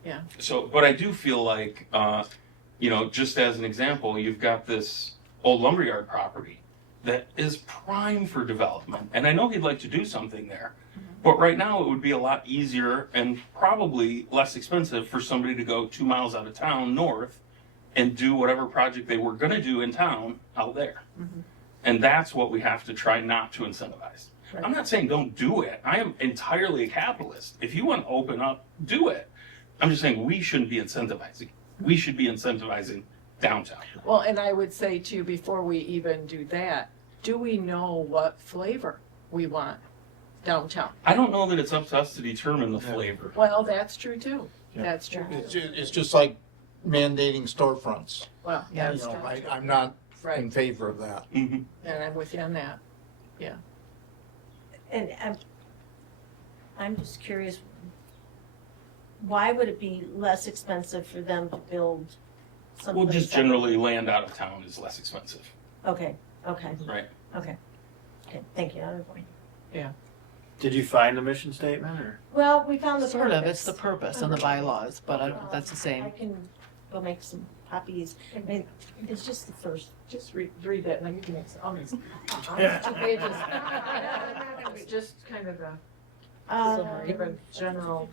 Yeah. So, but I do feel like, just as an example, you've got this old lumberyard property that is prime for development. And I know he'd like to do something there, but right now it would be a lot easier and probably less expensive for somebody to go 2 miles out of town north and do whatever project they were gonna do in town out there. And that's what we have to try not to incentivize. I'm not saying don't do it. I am entirely a capitalist. If you want to open up, do it. I'm just saying we shouldn't be incentivizing. We should be incentivizing downtown. Well, and I would say too, before we even do that, do we know what flavor we want downtown? I don't know that it's up to us to determine the flavor. Well, that's true too. That's true. It's just like mandating storefronts. Well, You that's know, true. I'm not in Right. favor of that. Mhm. And I'm with you on that. And I'm just curious, why would it be less expensive for them to build someplace? Well, just generally land out of town is less expensive, Okay, right? okay, thank you, I don't know. Did you find the mission statement or? Well, we found the Sort of, purpose. it's the purpose and the bylaws, but I don't, that's the I same. can go make some copies, I mean, it's just the first. Just read that and then you can make some, I'll make some. Yeah. 2 pages. It's just kind of a summary, even general.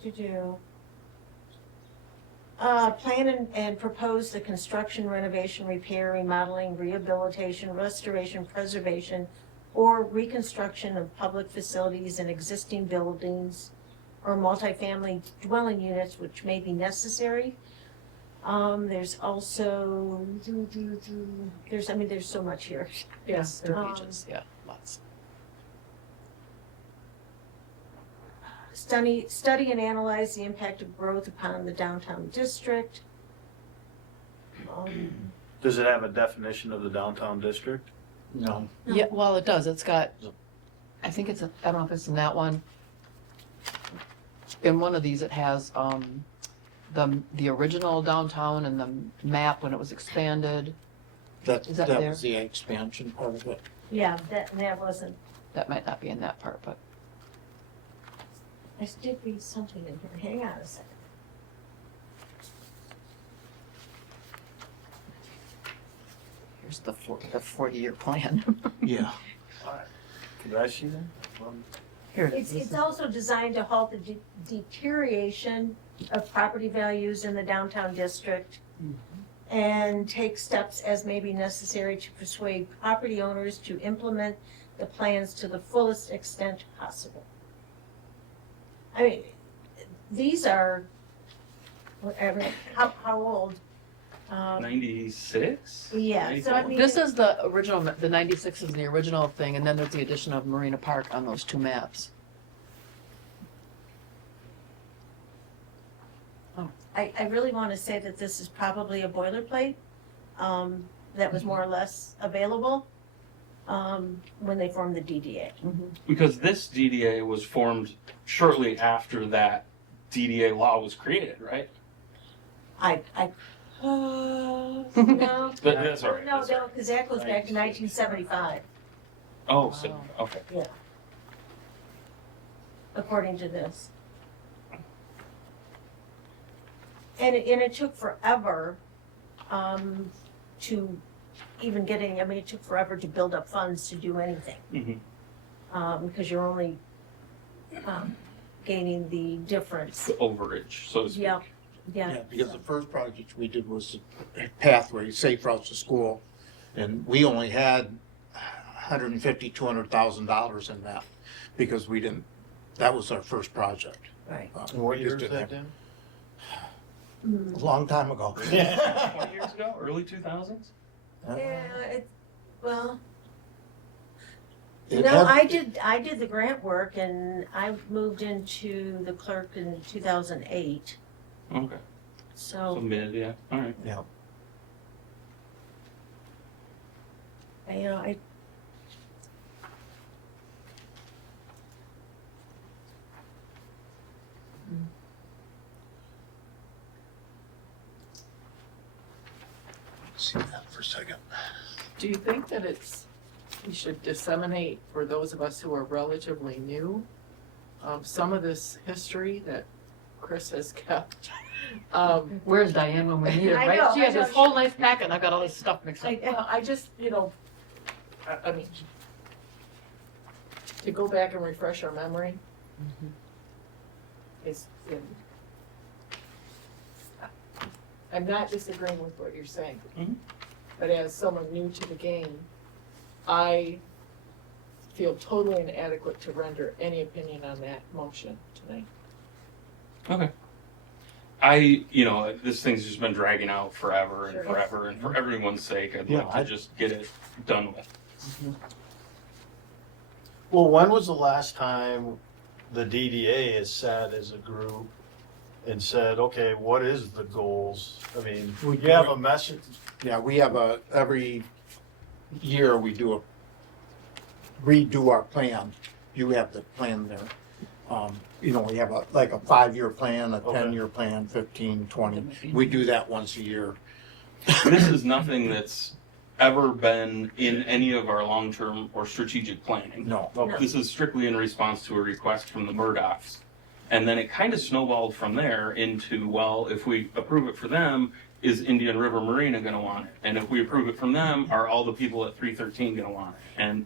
Plan and propose the construction, renovation, repair, remodeling, rehabilitation, restoration, preservation, or reconstruction of public facilities and existing buildings or multifamily dwelling units which may be necessary. There's also, there's so much here. Yes. There are pages, yeah, lots. study and analyze the impact of growth upon the downtown district. Does it have a definition of the downtown district? No. Yeah, well, it does. It's got, I think it's, I don't know if it's in that one. In one of these, it has, the original downtown and the map when it was expanded. That Is that there? was the expansion part of it. Yeah, that wasn't, That might not be in that part, but I did read something in here, hang on a second. here's the 40-year plan. Yeah. Could I see that? Here it It's, is. it's also designed to halt the deterioration of property values in the downtown district and take steps as may be necessary to persuade property owners to implement the plans to the fullest extent possible. I mean, these are, whatever, how old? 96? Yeah, so I mean. This is the original, the 96 is the original thing, and then there's the addition of Marina Park on those two maps. I really want to say that this is probably a boilerplate that was more or less available when they formed the DDA. Because this DDA was formed shortly after that DDA law was created, right? No, That's all right. no, that's all right. because that goes back to 1975, Oh, so, okay. according to this. And it took forever to even getting, I mean, it took forever to build up funds to do anything. Because you're only gaining the difference. The overage, so to speak. Yeah. Yeah, because the first project we did was a pathway, safe routes to school, and we only had $150,000, $200,000 in that, because we didn't, that was our first project. Right. And what We year just is didn't that, have- Dan? A long time ago. 20 years ago, early 2000s? Well, It no, had- I did the grant work and I moved into the clerk in 2008, Okay, so so, mid, yeah, all right. Yeah. you know, I. See that for a second. Do you think that we should disseminate for those of us who are relatively new, some of this history that Chris has kept? Where's Diane when we need her, I right? know, She has I know. this whole nice packet, and I've got all this stuff mixed up. I just, I mean, to go back and refresh our memory is, I'm not disagreeing with what you're saying. Mhm. But as someone new to the game, I feel totally inadequate to render any opinion on that motion tonight. Okay. This thing's just been dragging out forever and Sure. forever, and for everyone's sake, I'd Yeah, like to just get it done with. Well, when was the last time the DDA has sat as a group and said, okay, what is the goals? I mean, you have a message, Yeah, we have every year we redo our plan. You have the plan there. We have a 5-year plan, a Okay. 10-year plan, 15, 20. We do that once a year. This is nothing that's ever been in any of our long-term or strategic planning. No. This is strictly in response to a request from the Murdochs. And then it kind of snowballed from there into, well, if we approve it for them, is Indian River Marina going to want it? And if we approve it from them, are all the people at 313 going to want it? And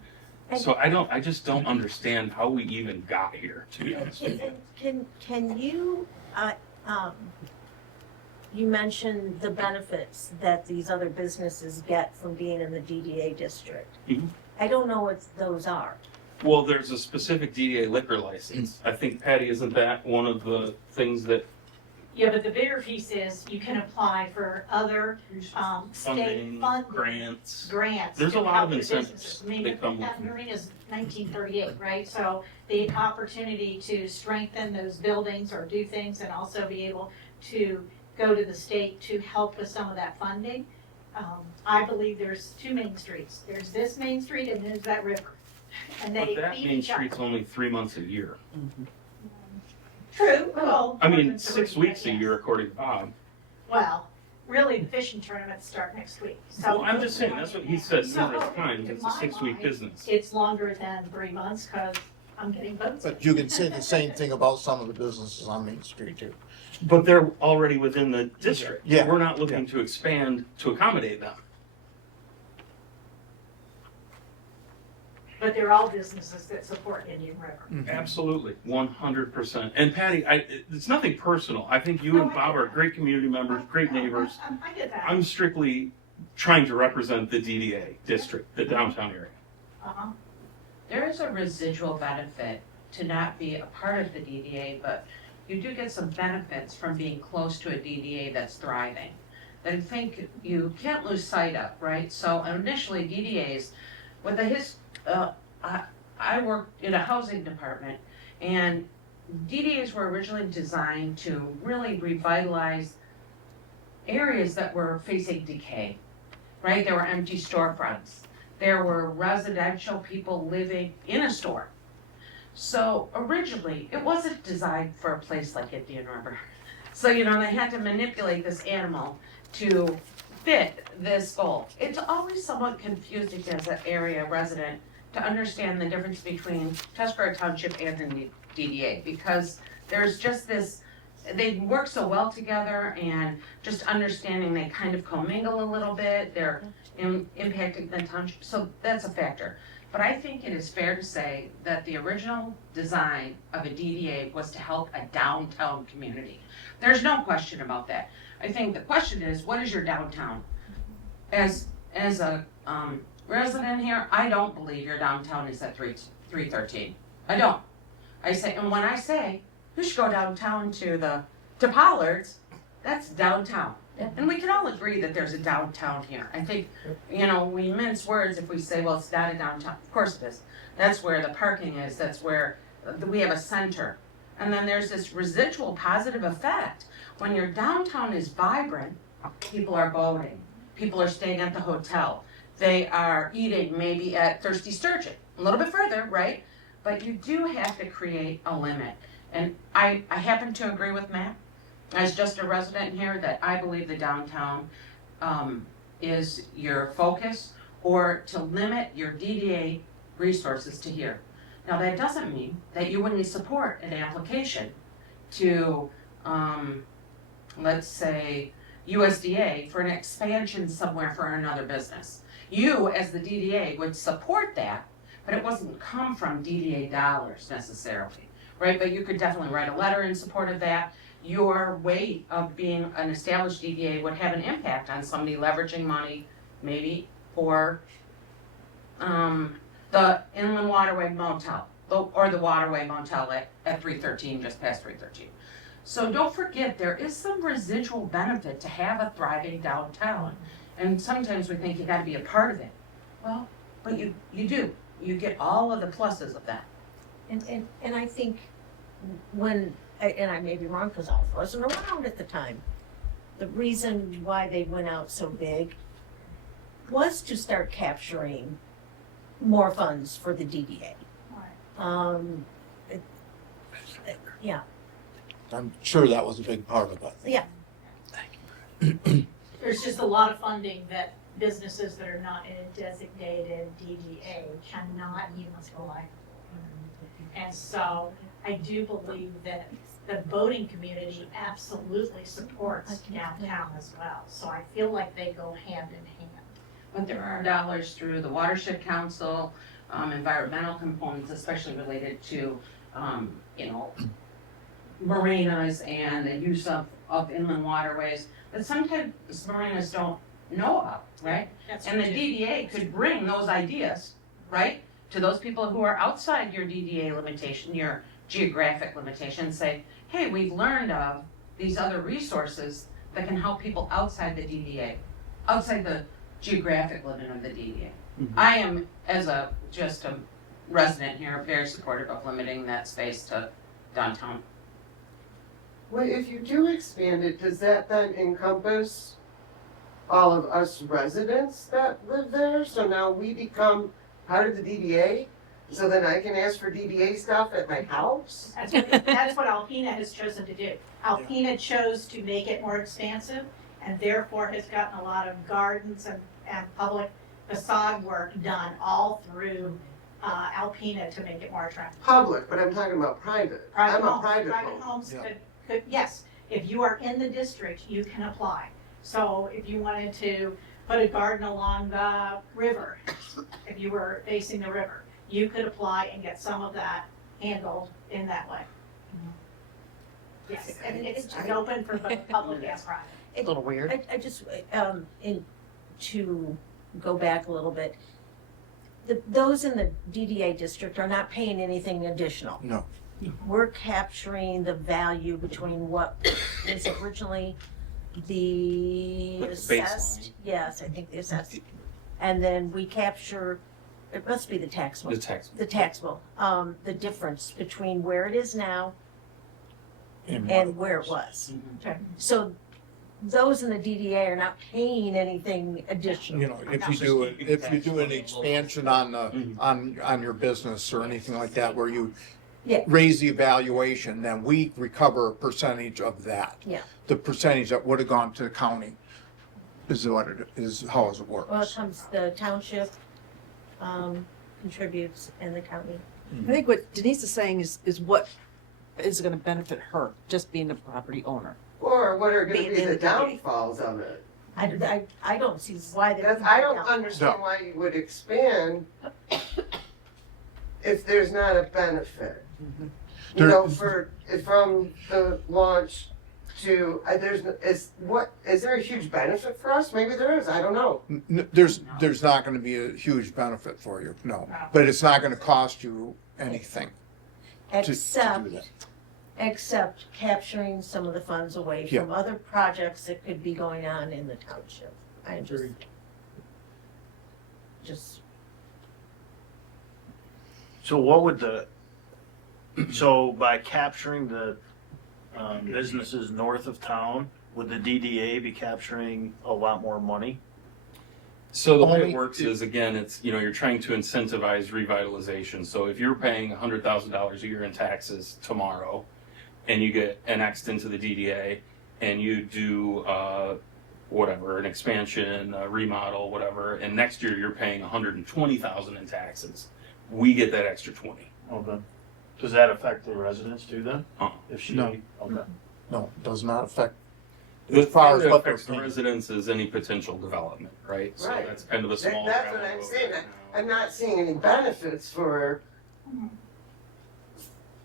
so I just don't understand how we even got here, to be honest with you. Can you, you mentioned the benefits that these other businesses get from being in the DDA district. Mhm. I don't know what those are. Well, there's a specific DDA liquor license. I think, Patty, isn't that one of the things that Yeah, but the bigger piece is you can apply for other, Funding, state funding grants. grants. There's to a lot help of the incentives businesses. I mean, that come with that it. marina's 1938, right? So the opportunity to strengthen those buildings or do things and also be able to go to the state to help with some of that funding. I believe there's two main streets. There's this main street and there's that river. And But they that feed Main each other. Street's only 3 months a year. True, well. I more mean, than 6 three, weeks but a yes. year according to Bob. Well, really, the fishing tournaments start next week. So Well, I'm just saying, that's what he said So, numerous times, in it's a my 6-week mind, business. It's longer than 3 months because I'm getting boats. But you can say the same thing about some of the businesses on Main Street too. But they're already within the district. Yeah. We're not looking to expand to accommodate them. But they're all businesses that support Indian River. Absolutely, 100%. And Patty, it's nothing personal. I think you and Bob are great community members, great neighbors. I get that. I'm strictly trying to represent the DDA district, the downtown area. Uh-huh. There is a residual benefit to not be a part of the DDA, but you do get some benefits from being close to a DDA that's thriving. That I think you can't lose sight of, right? So initially DDAs, with I worked in a housing department, and DDAs were originally designed to really revitalize areas that were facing decay, right? There were empty storefronts. There were residential people living in a store. So originally, it wasn't designed for a place like Indian River. So, they had to manipulate this animal to fit this goal. It's always somewhat confusing as an area resident to understand the difference between Tuscarora Township and the DDA, because there's just this, they work so well together, and just understanding they kind of commingle a little bit, they're impacting the township, so that's a factor. But I think it is fair to say that the original design of a DDA was to help a downtown community. There's no question about that. I think the question is, what is your downtown? As a resident here, I don't believe your downtown is at 313. I don't. I say, and when I say you should go downtown to Pollard's, that's downtown. And we can all agree that there's a downtown here. I think, we mince words if we say, well, it's not a downtown. Of course it is. That's where the parking is. That's where we have a center. And then there's this residual positive effect. When your downtown is vibrant, people are boating. People are staying at the hotel. They are eating maybe at Thirsty Sturgeon, a little bit further, right? But you do have to create a limit. And I happen to agree with Matt, as just a resident here, that I believe the downtown is your focus, or to limit your DDA resources to here. Now, that doesn't mean that you wouldn't support an application to, let's say, USDA for an expansion somewhere for another business. You, as the DDA, would support that, but it wasn't come from DDA dollars necessarily, right? But you could definitely write a letter in support of that. Your weight of being an established DDA would have an impact on somebody leveraging money, maybe for the Inland Waterway Motel, or the Waterway Motel at 313, just past 313. So don't forget, there is some residual benefit to have a thriving downtown. And sometimes we think you gotta be a part of it. Well, but you do. You get all of the pluses of that. And I think when, and I may be wrong because I wasn't around at the time, the reason why they went out so big was to start capturing more funds for the DDA. Yeah. I'm sure that was a big part of it. Yeah. There's just a lot of funding that businesses that are not in a designated DDA cannot utilize. And so I do believe that the boating community absolutely supports downtown as well. So I feel like they go hand in hand. But there are dollars through the Watershed Council, environmental components, especially related to, marinas and the use of inland waterways, that sometimes marinas don't know of, right? That's And the true. DDA could bring those ideas, right, to those people who are outside your DDA limitation, your geographic limitation, and say, hey, we've learned of these other resources that can help people outside the DDA, outside the geographic limit of the DDA. I am, as just a resident here, very supportive of limiting that space to downtown. Well, if you do expand it, does that then encompass all of us residents that live there? So now we become part of the DDA? So then I can ask for DDA stuff at my house? That's what Alpena has chosen to do. Alpena chose to make it more expansive and therefore has gotten a lot of gardens and public facade work done all through Alpena to make it more attractive. Public, but I'm talking about private. I'm a private home. homes Yeah. could, yes, if you are in the district, you can apply. So if you wanted to put a garden along the river, if you were facing the river, you could apply and get some of that handled in that way. Yes, and it's open for both public and private. A little weird. I just, to go back a little bit, those in the DDA district are not paying anything additional. No. We're capturing the value between what was originally the Like assessed. baseline. Yes, I think the assessed. And then we capture, it must be the taxable. The tax. The taxable, the difference between where it is now In and where it was. Okay. So those in the DDA are not paying anything additional. You know, if you do an expansion on the, on your business or anything like that, where you Yeah. raise the evaluation, then we recover a percentage of that. Yeah. The percentage that would have gone to the county is what it is, how it Well, it works. comes, the township, contributes and the county. I think what Denise is saying is what is gonna benefit her, just being the property owner. Or what are gonna Being be in the the DDA. downfalls of it? I don't see why That's, they. I don't understand why you would expand if there's not a benefit. You know, from the launch to, is there a huge benefit for us? Maybe there is, I don't know. There's not gonna be a huge benefit for you, no, but it's not gonna cost you anything to do that. Except capturing some of the funds away Yeah. from other projects that could be going on in the township. I just, So what would so by capturing the businesses north of town, would the DDA be capturing a lot more money? So the way Only it works is, again, it's, you know, you're trying to incentivize revitalization. So if you're paying $100,000 a year in taxes tomorrow, and you get annexed into the DDA, and you do whatever, an expansion, a remodel, whatever, and next year you're paying $120,000 in taxes, we get that extra 20. Okay. Does that affect the residents too then? If she, No. okay. No, it does not affect, The as far thing as that what they're affects the paying. residents is any potential development, right? So Right. that's kind of a small. That's what gravel I'm road saying. right now. I'm not seeing any benefits for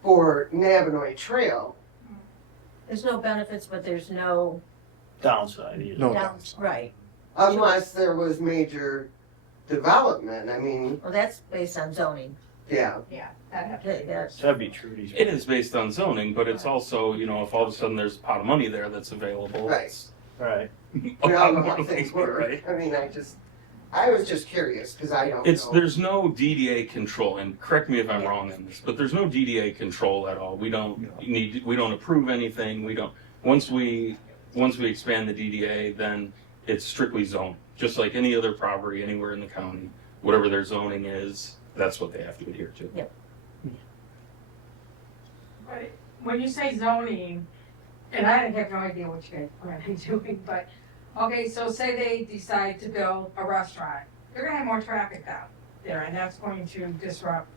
Navinoy Trail. there's no benefits, but there's no Downside either. no down, downside. right. Unless there was major development, I mean, Well, that's based on zoning. yeah. Yeah, that'd That's, That'd be Trudy's. It is based on zoning, but it's also, you know, if all of a sudden there's a pot of money there that's available. Right. it's Right. a We lot all know more how things likely, work. right? I mean, I was just curious, because I don't know. There's no DDA control, and correct me if I'm wrong on this, but there's no DDA control at all. We don't approve anything. Once we expand the DDA, then it's strictly zoned, just like any other property anywhere in the county. Whatever their zoning is, that's what they have to adhere to. But when you say zoning, and I have no idea what you guys are gonna be doing, but, okay, so say they decide to build a restaurant, they're gonna have more traffic down there, and that's going to disrupt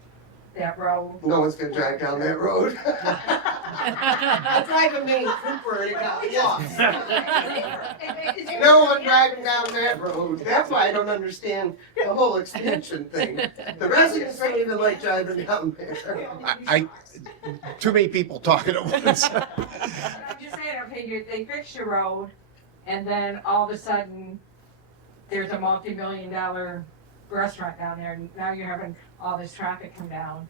that road. No one's gonna drive down that road. I drive a Mini Cooper and it got lost. No one driving down that road. That's why I don't understand the whole expansion thing. The residents don't even like driving down there. Too many people talking at once. I'm just saying, okay, they fix your road, and then all of a sudden, there's a multi-million-dollar restaurant down there, and now you're having all this traffic come down,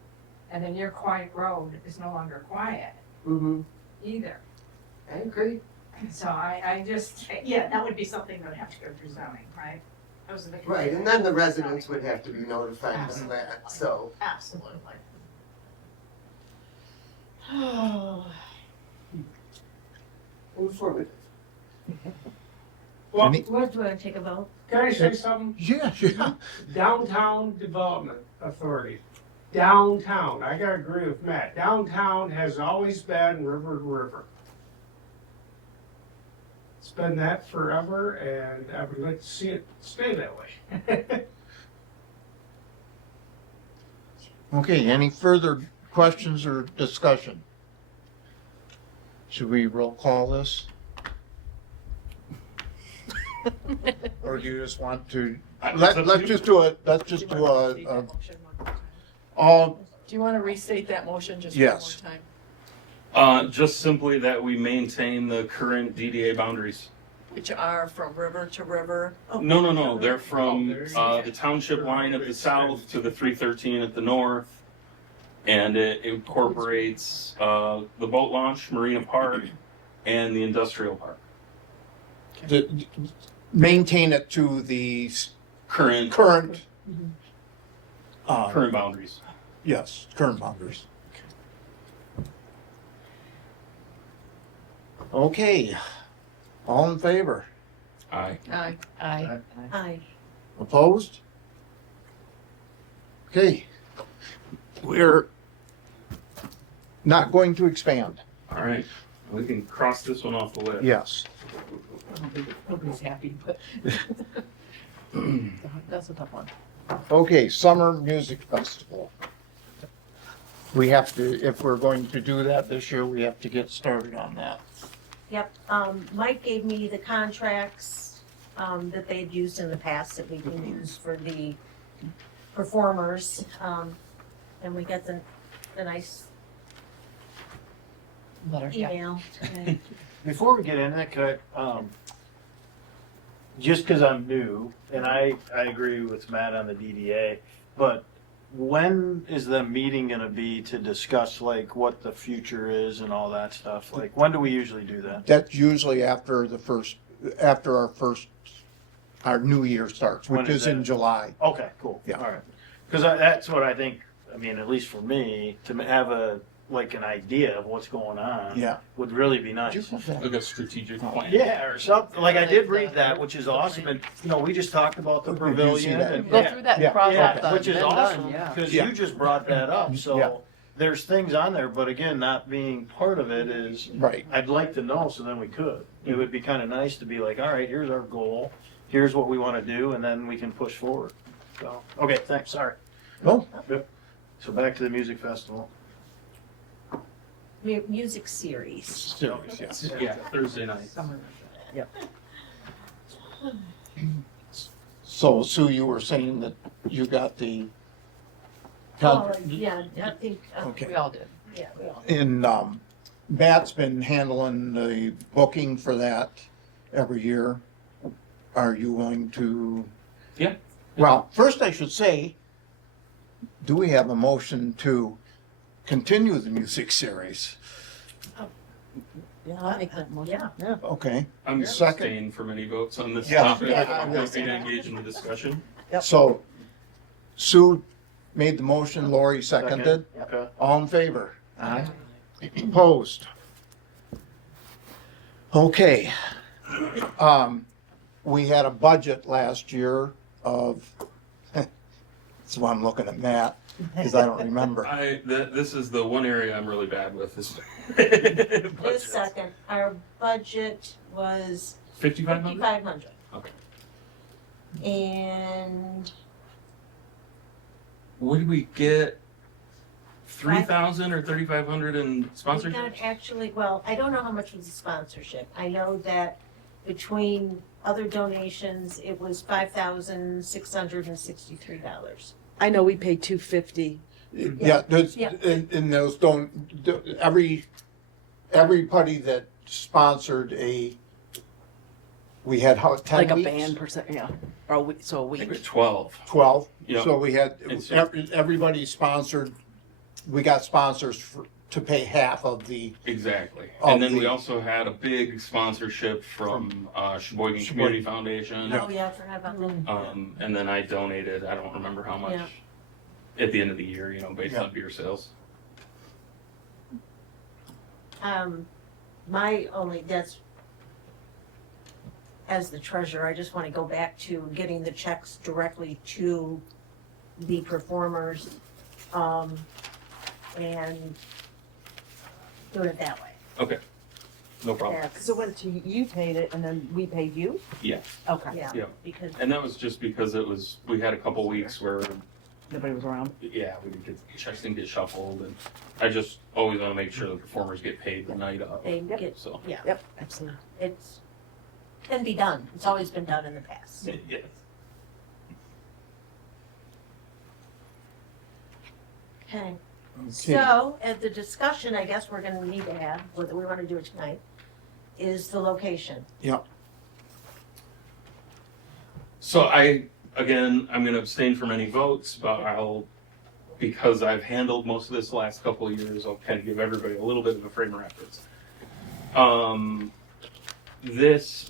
and then your quiet road is no longer quiet Mm-hmm. either. I agree. So I just, Yeah, that would be something that would have to go through zoning, right? Those are the. Right, and then the residents would have to be notified of that, so. Absolutely. Informative. well, Any- Do you want to take a vote? can I say something? Yeah, yeah. Downtown Development Authority. Downtown, I gotta agree with Matt. Downtown has always been river to river. It's been that forever, and I would like to see it stay that way. Okay, any further questions or discussion? Should we roll call this? Or do you just want to, let's just do a, all, Do you want to restate that motion just one Yes. more time? Just simply that we maintain the current DDA boundaries. Which are from river to river? No, they're from, the township line at the south to the 313 at the north. And it incorporates, the boat launch, Marina Park, and the industrial park. maintain it to the Current current, boundaries. yes, current boundaries. Okay, all in favor? Aye. Aye. Aye. Aye. Opposed? Okay. We're not going to expand. All right, we can cross this one off the list. Yes. Nobody's happy, but that's a tough one. Okay, Summer Music Festival. We have to, if we're going to do that this year, we have to get started on that. Yep, Mike gave me the contracts, that they'd used in the past that we can use for the performers. And we got the nice Letter, yeah. email today. Before we get into that, could I, just because I'm new, and I agree with Matt on the DDA, but when is the meeting gonna be to discuss like what the future is and all that stuff? Like, when do we usually do that? That's usually after our new year starts, When which is is in that? July. Okay, cool. Yeah. All right. Because that's what I think, I mean, at least for me, to have like an idea of what's going on Yeah. would really be nice. Like a strategic plan. Yeah, or something, like I did read that, which is awesome, and, we just talked about the Did you see pavilion that? and. Go through that Yeah. and cross Yeah, off the. which is then done, awesome, yeah. because Yeah. you just brought that up, Yeah. so there's things on there, but again, not being part of it is, Right. I'd like to know, so then we could. It would be kind of nice to be like, all right, here's our goal, here's what we want to do, and then we can push forward. So, okay, thanks, sorry. No, So back to the music festival. Music series. serious, yes. Yeah, Thursday night. Summer. So Sue, you were saying that you got the Oh, yeah, I think, Okay. We all did. yeah, we all. And Matt's been handling the booking for that every year. Are you going to? Yeah. Well, first I should say, do we have a motion to continue the music series? Yeah, I'll make that motion. Yeah. Okay, I'm Second. abstaining from any votes on this Yeah. topic. Yeah, I'm I happy to engage in the discussion. so Sue made the motion, Lori seconded. Okay. All in favor? Aye. Opposed? Okay. We had a budget last year of, that's why I'm looking at Matt, because I don't remember. This is the one area I'm really bad with is. Just a second, our budget was 5,500? 5,500. Okay. And What did we get? 3,000 or 3,500 in we sponsorship? got actually, well, I don't know how much was the sponsorship. I know that between other donations, it was $5,663. I know we paid $250. Yeah, there's, Yeah. and those don't, everybody that sponsored we had how, 10 Like a weeks? band percent, yeah. Or a week, so a I think it was week. 12. 12. Yeah. So we had, It's- everybody sponsored, we got sponsors for to pay half of the, Exactly. Of And then we the- also had a big sponsorship from Sheboygan Community Foundation. Yeah. Oh, yeah, I forgot about that. And then I donated, I don't remember how much, Yeah. at the end of the year, based Yeah. on beer sales. My only, that's, as the treasurer, I just want to go back to getting the checks directly to the performers, and doing it that way. Okay. No problem. That's- So it went to, you paid it and then we paid you? Yeah. Okay. Yeah, Yeah. because, And that was just because we had a couple weeks where, Nobody was around. yeah, checks didn't get shuffled, and I just always want to make sure the performers get paid the night of. they get, So, yeah, Yep, absolutely. it's, can be done. It's always been done in the past. yes. Okay. okay, So, at the discussion, I guess we're gonna need to have, whether we wanna do it tonight, is the location. So I'm going to abstain from any votes, but because I've handled most of this the last couple of years, I'll kind of give everybody a little bit of a frame of reference.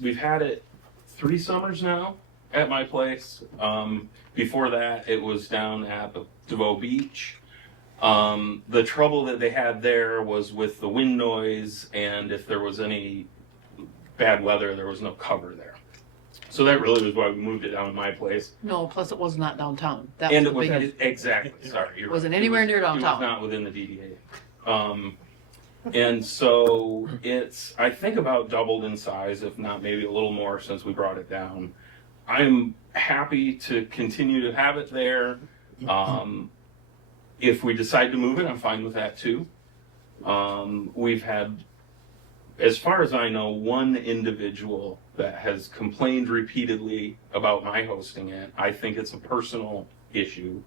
We've had it 3 summers now at my place. Before that, it was down at the DeVoe Beach. The trouble that they had there was with the wind noise, and if there was any bad weather, there was no cover there. So that really was why we moved it down to my place. No, plus it was not downtown. That And was it the was, biggest. exactly, sorry. you're Wasn't right. anywhere near It downtown. was not within the DDA. And so it's, I think, about doubled in size, if not maybe a little more since we brought it down. I'm happy to continue to have it there. If we decide to move it, I'm fine with that too. We've had, as far as I know, one individual that has complained repeatedly about my hosting it. I think it's a personal issue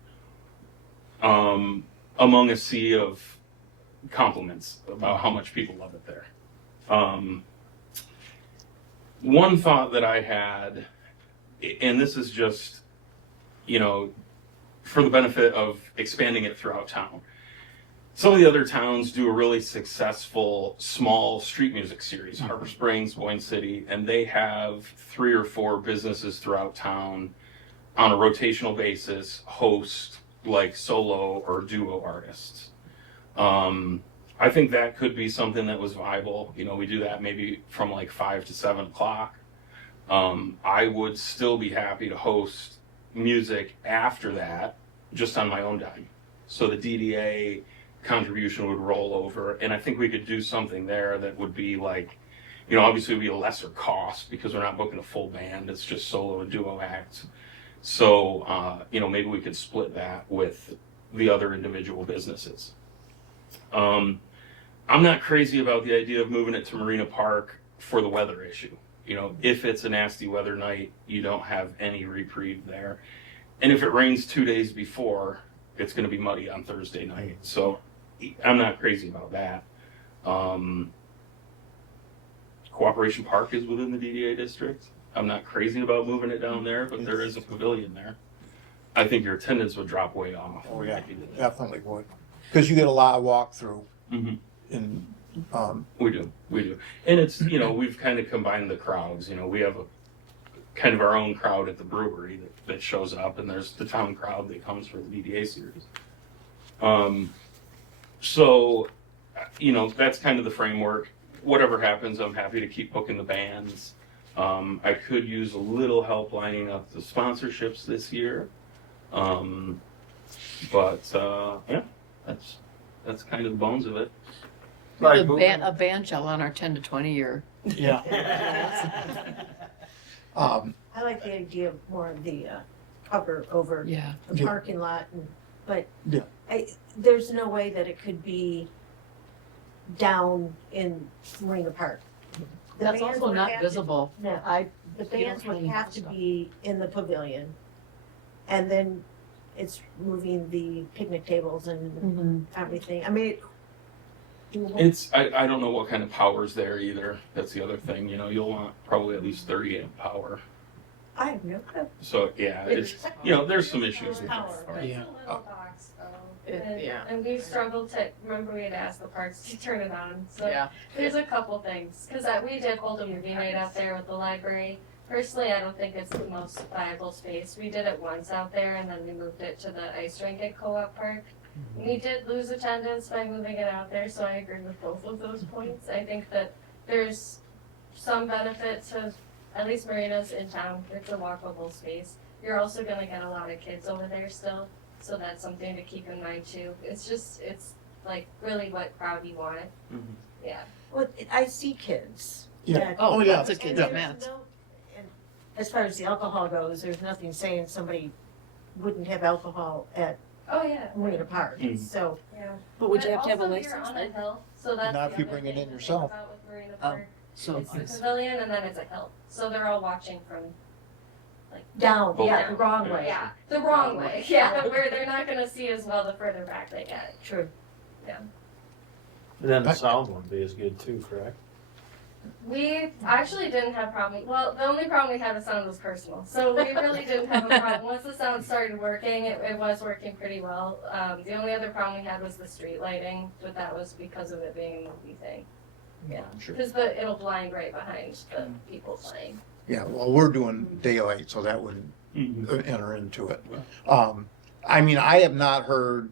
among a sea of compliments about how much people love it there. One thought that I had, and this is just, for the benefit of expanding it throughout town. Some of the other towns do a really successful small street music series, Harbor Springs, Boyne City, and they have 3 or 4 businesses throughout town on a rotational basis host like solo or duo artists. I think that could be something that was viable. We do that maybe from like 5 to 7 o'clock. I would still be happy to host music after that, just on my own dime. So the DDA contribution would roll over, and I think we could do something there that would be like, obviously it would be a lesser cost because we're not booking a full band, it's just solo and duo acts. So, maybe we could split that with the other individual businesses. I'm not crazy about the idea of moving it to Marina Park for the weather issue. If it's a nasty weather night, you don't have any reprieve there. And if it rains 2 days before, it's going to be muddy on Thursday night. So I'm not crazy about that. Cooperation Park is within the DDA district. I'm not crazy about moving it down there, but there is a pavilion there. I think your attendance would drop way off. oh yeah, definitely would. Because you get a lot of walkthrough Mhm. in, We do. And it's, we've kind of combined the crowds. We have a kind of our own crowd at the brewery that shows up, and there's the town crowd that comes for the DDA series. So, that's kind of the framework. Whatever happens, I'm happy to keep booking the bands. I could use a little help lining up the sponsorships this year. But yeah, that's kind of the bones of it. A band shell on our 10 to 20 year. yeah. I like the idea of more of the, cover over Yeah. the Yeah. parking lot, but Yeah. there's no way that it could be down in Marina Park. The That's bands also would not have to- visible. No, the bands would have to be in the pavilion, and then it's moving the picnic tables and everything. I mean, I don't know what kind of power's there either. That's the other thing. You'll want probably at least 30 amp power. I have no clue. So yeah, it's there's some issues with Power, that. but- It's Yeah. a little box, though. Yeah. And we've struggled to, remember we had asked the parks to turn it on, so Yeah. there's a couple things. Cause we did hold a movie night out there with the library. Personally, I don't think it's the most viable space. We did it once out there and then we moved it to the ice rink at Co-op Park. We did lose attendance by moving it out there, so I agree with both of those points. I think that there's some benefit to at least marinas in town. It's a walkable space. You're also gonna get a lot of kids over there still, so that's something to keep in mind too. It's like really what crowd you want. Yeah. Well, I see kids. Yeah. that- Oh, yeah. lots of kids And at there's Matt's. no- and as far as the alcohol goes, there's nothing saying somebody wouldn't have alcohol at Oh, yeah. Marina Park, Mhm. so. Yeah. But would you have to have a also license you're on a then? hill, so that's Not the if you other bring it thing in to think yourself. about with Marina Oh. Park. So It's the pavilion and then it's a hill, so they're all watching from, Down, Both. yeah, the wrong way. yeah, the wrong way, yeah, where they're not gonna see as well the further back they get. True. Then the sound wouldn't be as good too, correct? We actually didn't have problem. Well, the only problem we had with sound was personal. So we really didn't have a problem. Once the sound started working, it was working pretty well. The only other problem we had was the street lighting, but that was because of it being a movie thing. Yeah, Sure. because it'll blind right behind the people playing. Yeah, well, we're doing daylight, so that wouldn't enter into it. I mean, I have not heard,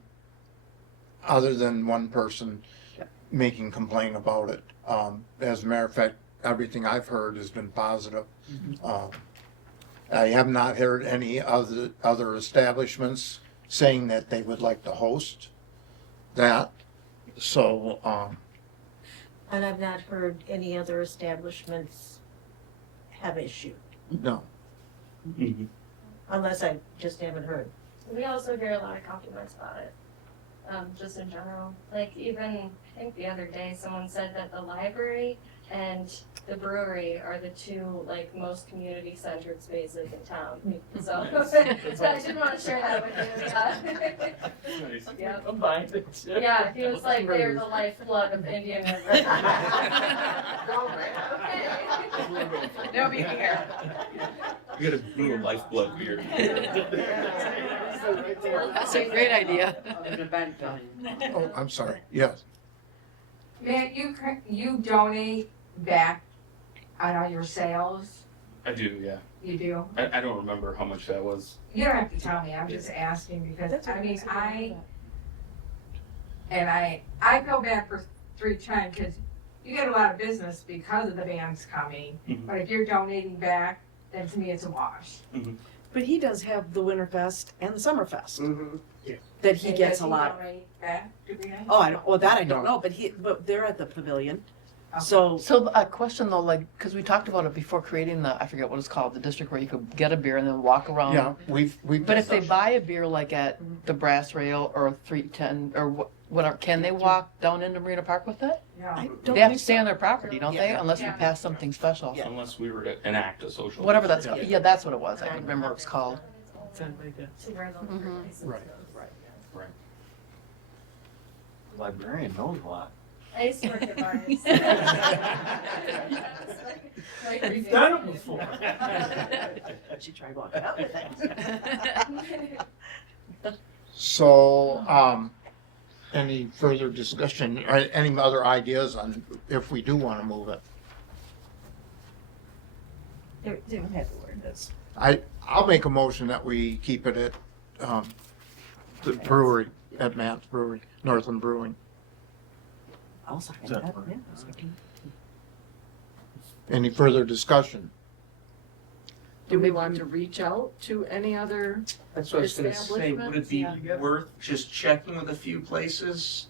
other than one person making complaint about it. As a matter of fact, everything I've heard has been positive. I have not heard any other establishments saying that they would like to host that. So, And I've not heard any other establishments have issue, no. unless I just haven't heard. We also hear a lot of compliments about it, just in general. Like even, I think the other day, someone said that the library and the brewery are the two like most community-centered spaces in town. So I did want to share that with you. Nice. Yeah. Combined the two. Yeah, it feels like they're the lifeblood of Indian River. No big here. We gotta brew a lifeblood beer. That's a great idea. Oh, I'm sorry, yes. Matt, you donate back on all your sales? I do, yeah. You do? I don't remember how much that was. You don't have to tell me, I'm just asking because, I mean, I feel bad for 310 because you get a lot of business because of the bands coming. Mhm. But if you're donating back, then to me it's a wash. But he does have the Winterfest and the Summerfest Mhm. that he And gets does a he lot. donate back to Brianna? Oh, I don't, well, that I don't know, but they're at the pavilion. Okay. So, So a question though, like, because we talked about it before creating I forget what it's called, the district where you could get a beer and then walk around. Yeah, we've. But if they buy a beer like at the Brass Rail or 310 or whatever, can they walk down into Marina Park with it? Yeah. I don't They have to think stay so. on their property, don't they? Yeah. Unless we Yeah. pass something special. Yeah. Unless we were to enact a social. Whatever that's, Yeah. yeah, that's what it was. I don't remember what it's called. To where the liquor license Right. goes. Librarian knows a lot. I used to work at bars. Like, We've done it before. She tried walking out with it. So, any further discussion, or any other ideas on if we do want to move it? They don't have to learn this. I'll make a motion that we keep it at, the brewery, at Matt's Brewery, Northland Brewing. I'll sign Is that that, right? yeah, that's okay. Any further discussion? Do we want to reach out to any other? That's what I was gonna say, would it be worth just checking with a few places?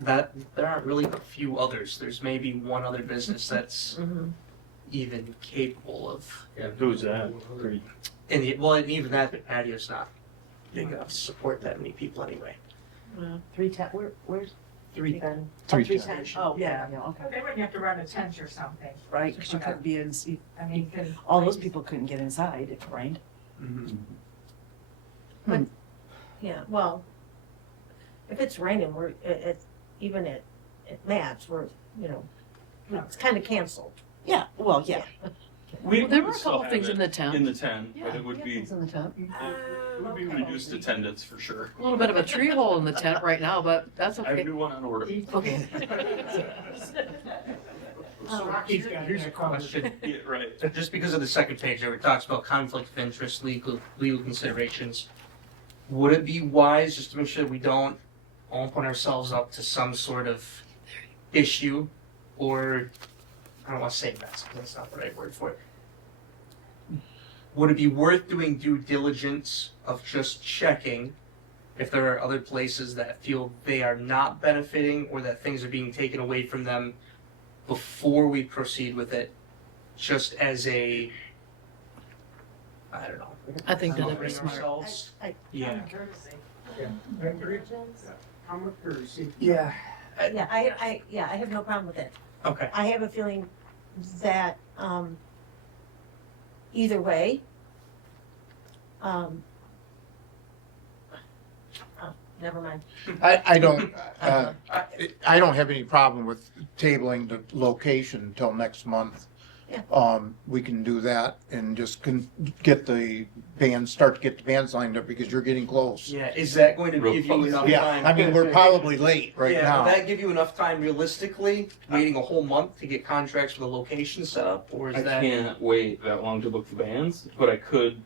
There aren't really a few others, there's maybe one other business that's even capable of, Who's that? Pretty- and even that, the patio's not big enough to support that many people anyway. 310, where's? 310. 310. Oh, yeah, okay, They wouldn't have to run a tent or something. right, because you couldn't be in, I mean, 'cause all those people couldn't get inside, if it rained. Yeah, well, if it's raining, we're, even at Matt's, we're, it's kind of canceled. Yeah, well, yeah. Well, there were a would still couple have things it in the tent. In the tent, Yeah, but it would we had be, things in the tent. it would be reduced attendance for sure. A little bit of a tree hole in the tent right now, but that's I have a okay. new one on order. Okay. Here's a question. Yeah, right. Just because of the second page there, it talks about conflict of interest, legal considerations. Would it be wise just to make sure that we don't open ourselves up to some sort of issue, or I don't want to say mess, because that's not the right word for it. Would it be worth doing due diligence of just checking if there are other places that feel they are not benefiting or that things are being taken away from them before we proceed with it, just as a, I don't know. I think that would be covering smart. ourselves. Yeah. Common courtesy. Yeah. Yeah, I have no problem with it. Okay. I have a feeling that, either way, never mind. I don't have any problem with tabling the location until next month. Yeah. We can do that and just get the bands, start to get the bands lined up because you're getting close. Yeah, is that going to Real give you close. enough Yeah, time? I mean, we're probably late right Yeah, now. will that give you enough time realistically, waiting a whole month to get contracts for the location set up, or is I that? can't wait that long to book the bands, but I could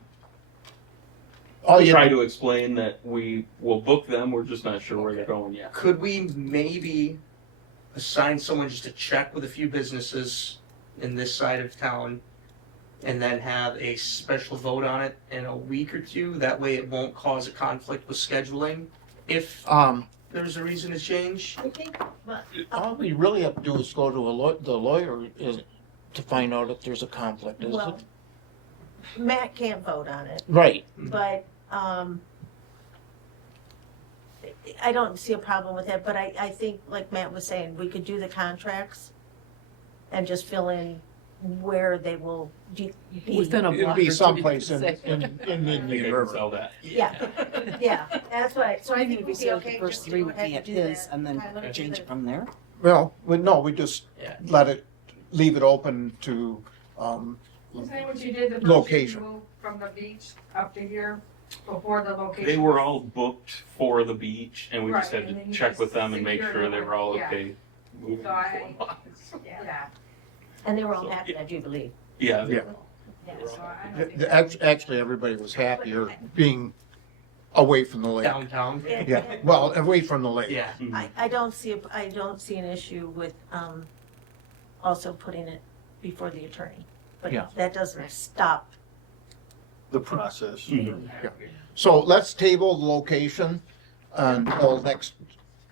All you, try to explain that we will book them, we're just not sure where they're going yet. Could we maybe assign someone just to check with a few businesses in this side of town and then have a special vote on it in a week or two? That way it won't cause a conflict with scheduling if there's a reason to change. I think, but, all we really have to do is go to the lawyer to find out if there's a conflict, isn't well, it? Matt can't vote on it, Right. but, I don't see a problem with that, but I think, like Matt was saying, we could do the contracts and just fill in where they will be. Within a It'll block be or two, someplace you in could say. I think I Indian can River. sell that. Yeah, yeah, that's what, so I think Maybe we'd so be the okay first just to three go would ahead be and at do his that. and then Tyler, do change the- it from there. Well, we just Yeah. leave it open to, Is that what you did the first Location. move from the beach up to here before the location? They were all booked for the beach, and we just Right, had and then to you check just with them and make secured sure it they with- were all yeah. okay. moving So I- forward. Yeah, And they were all happy at Jubilee. Yeah. Yeah. yeah, so I don't think. actually, everybody was happier being away from the lake. Downtown? Yeah, well, away from the lake. Yeah. I don't see, I don't see an issue with, also putting it before the attorney. But Yeah. that doesn't stop. The process. Mhm. So let's table the location until next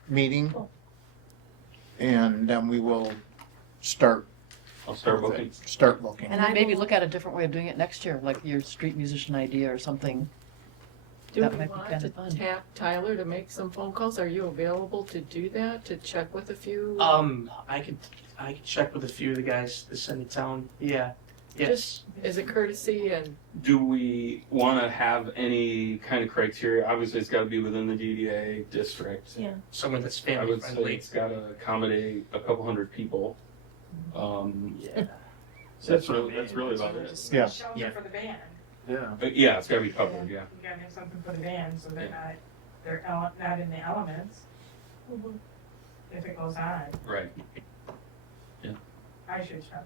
meeting. And then we will start I'll start booking. looking. And I Maybe will- look at a different way of doing it next year, like your street musician idea or something. Do That we might be want kinda to fun. tap Tyler to make some phone calls? Are you available to do that, to check with a few? I could check with a few of the guys this end of town. Yeah. Yes. Just as a courtesy and, Do we want to have any kind of criteria? Obviously, it's got to be within the DDA district. Yeah. Someone that's I family would say friendly. it's got to accommodate a couple hundred people. Yeah. That's really about it. Yeah. Shelter Yeah. for the band. Yeah. But yeah, it's got to be covered. Yeah. You gotta have something for the band, so they're not in the elements if it goes on. Right. I should try.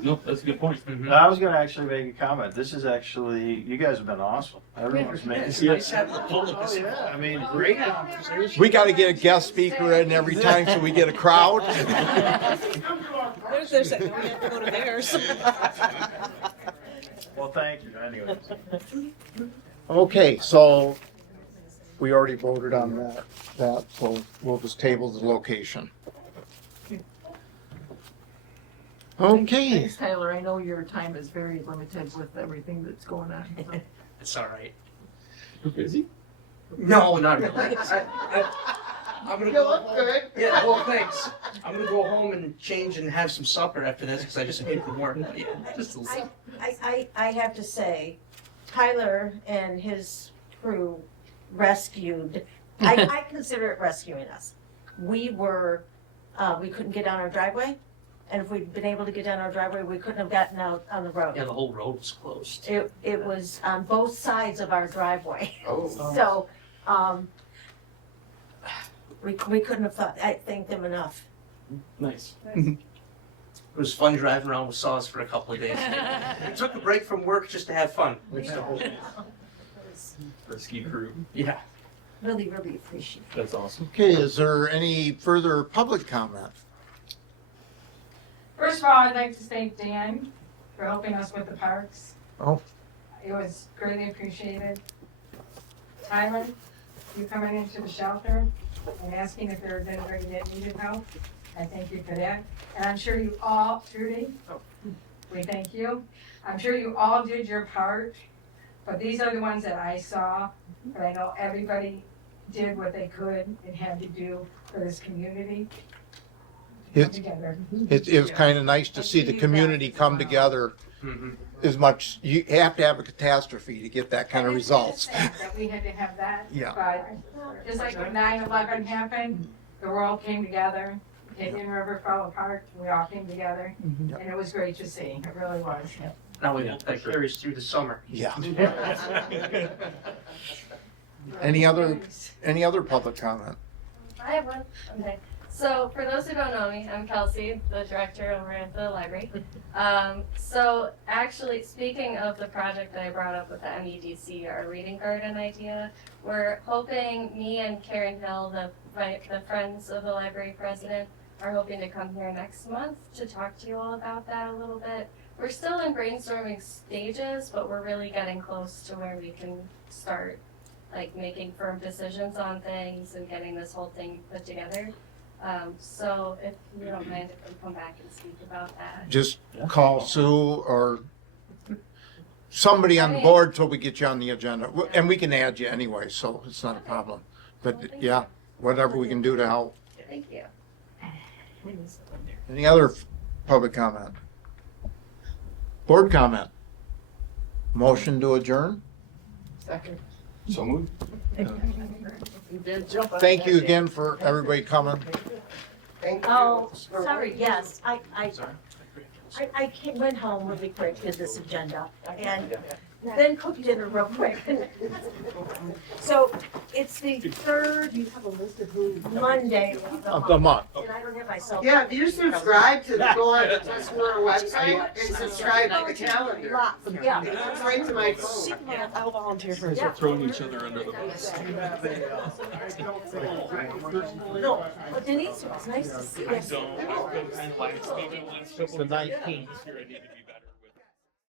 No, that's a good point. I was gonna actually make a comment. This is actually, you guys have been awesome. Everyone's making. It's nice having the public. Oh, yeah, I mean, great conversation. We gotta get a guest speaker in every time so we get a crowd. There's that, we have to go to theirs. Well, thank you, anyways. Okay, so we already voted on that, so we'll just table the location. Okay, thanks Tyler, I know your time is very limited with everything that's going on. so. It's all right. You're busy? No, not really. I'm gonna You go look home. good. Yeah, well, thanks. I'm gonna go home and change and have some supper after this because I just came from work. Yeah, just a little. I have to say, Tyler and his crew rescued, I consider it rescuing us. We couldn't get on our driveway, And if we'd been able to get down our driveway, we couldn't have gotten out on the road. Yeah, the whole road was closed. It was on both sides of our driveway. Oh. So, we couldn't have thanked them enough. Nice. It was fun driving around with saws for a couple of days. We took a break from work just to have fun. Rescue crew. Yeah. Really, really appreciate it. That's awesome. Okay, is there any further public comment? First of all, I'd like to thank Dan for helping us with the parks. Oh. It was greatly appreciated. Tyler, you coming into the shelter and asking if there was anybody that needed help. I thank you for that. And I'm sure you all, Trudy, we thank you. I'm sure you all did your part, but these are the ones that I saw. But I know everybody did what they could and had to do for this community. Come It, together. it was kind of nice to see the community come together Mhm. as much, you have to have a catastrophe to get that kind of And it's results. sad that we had to have that. Yeah. But just like when 9/11 happened, the world came together. Indian River fell apart, we all came together, Mhm. and it was great to see, it really was. Now we hope that carries through the summer. Yeah. Any other public comment? I have one. Okay. So for those who don't know me, I'm Kelsey, the director over at the library. So actually, speaking of the project that I brought up with the MEDC, our reading garden idea, we're hoping, me and Karen Hill, the Friends of the Library president, are hoping to come here next month to talk to you all about that a little bit. We're still in brainstorming stages, but we're really getting close to where we can start like making firm decisions on things and getting this whole thing put together. So if you don't mind, if we come back and speak about that. Just call Sue or somebody on the board till we get you on the agenda. And we can add you anyway, so it's not a problem. But yeah, whatever we can do to help. Thank you. Any other public comment? Board comment? Motion to adjourn? Second. So moved. Thank you again for everybody coming. Thank you. Oh, sorry, yes, I went home really quick to this agenda and then cooked dinner real quick. So it's the third Monday Of the month. and I don't have my cell phone. Yeah, if you subscribe to go on the Tuscarora website and subscribe to the calendar. Yeah. It comes right to my phone. I'll volunteer for Yeah. Throwing each other under the bus. No, but Denise, it was nice to see you. It's the 19th.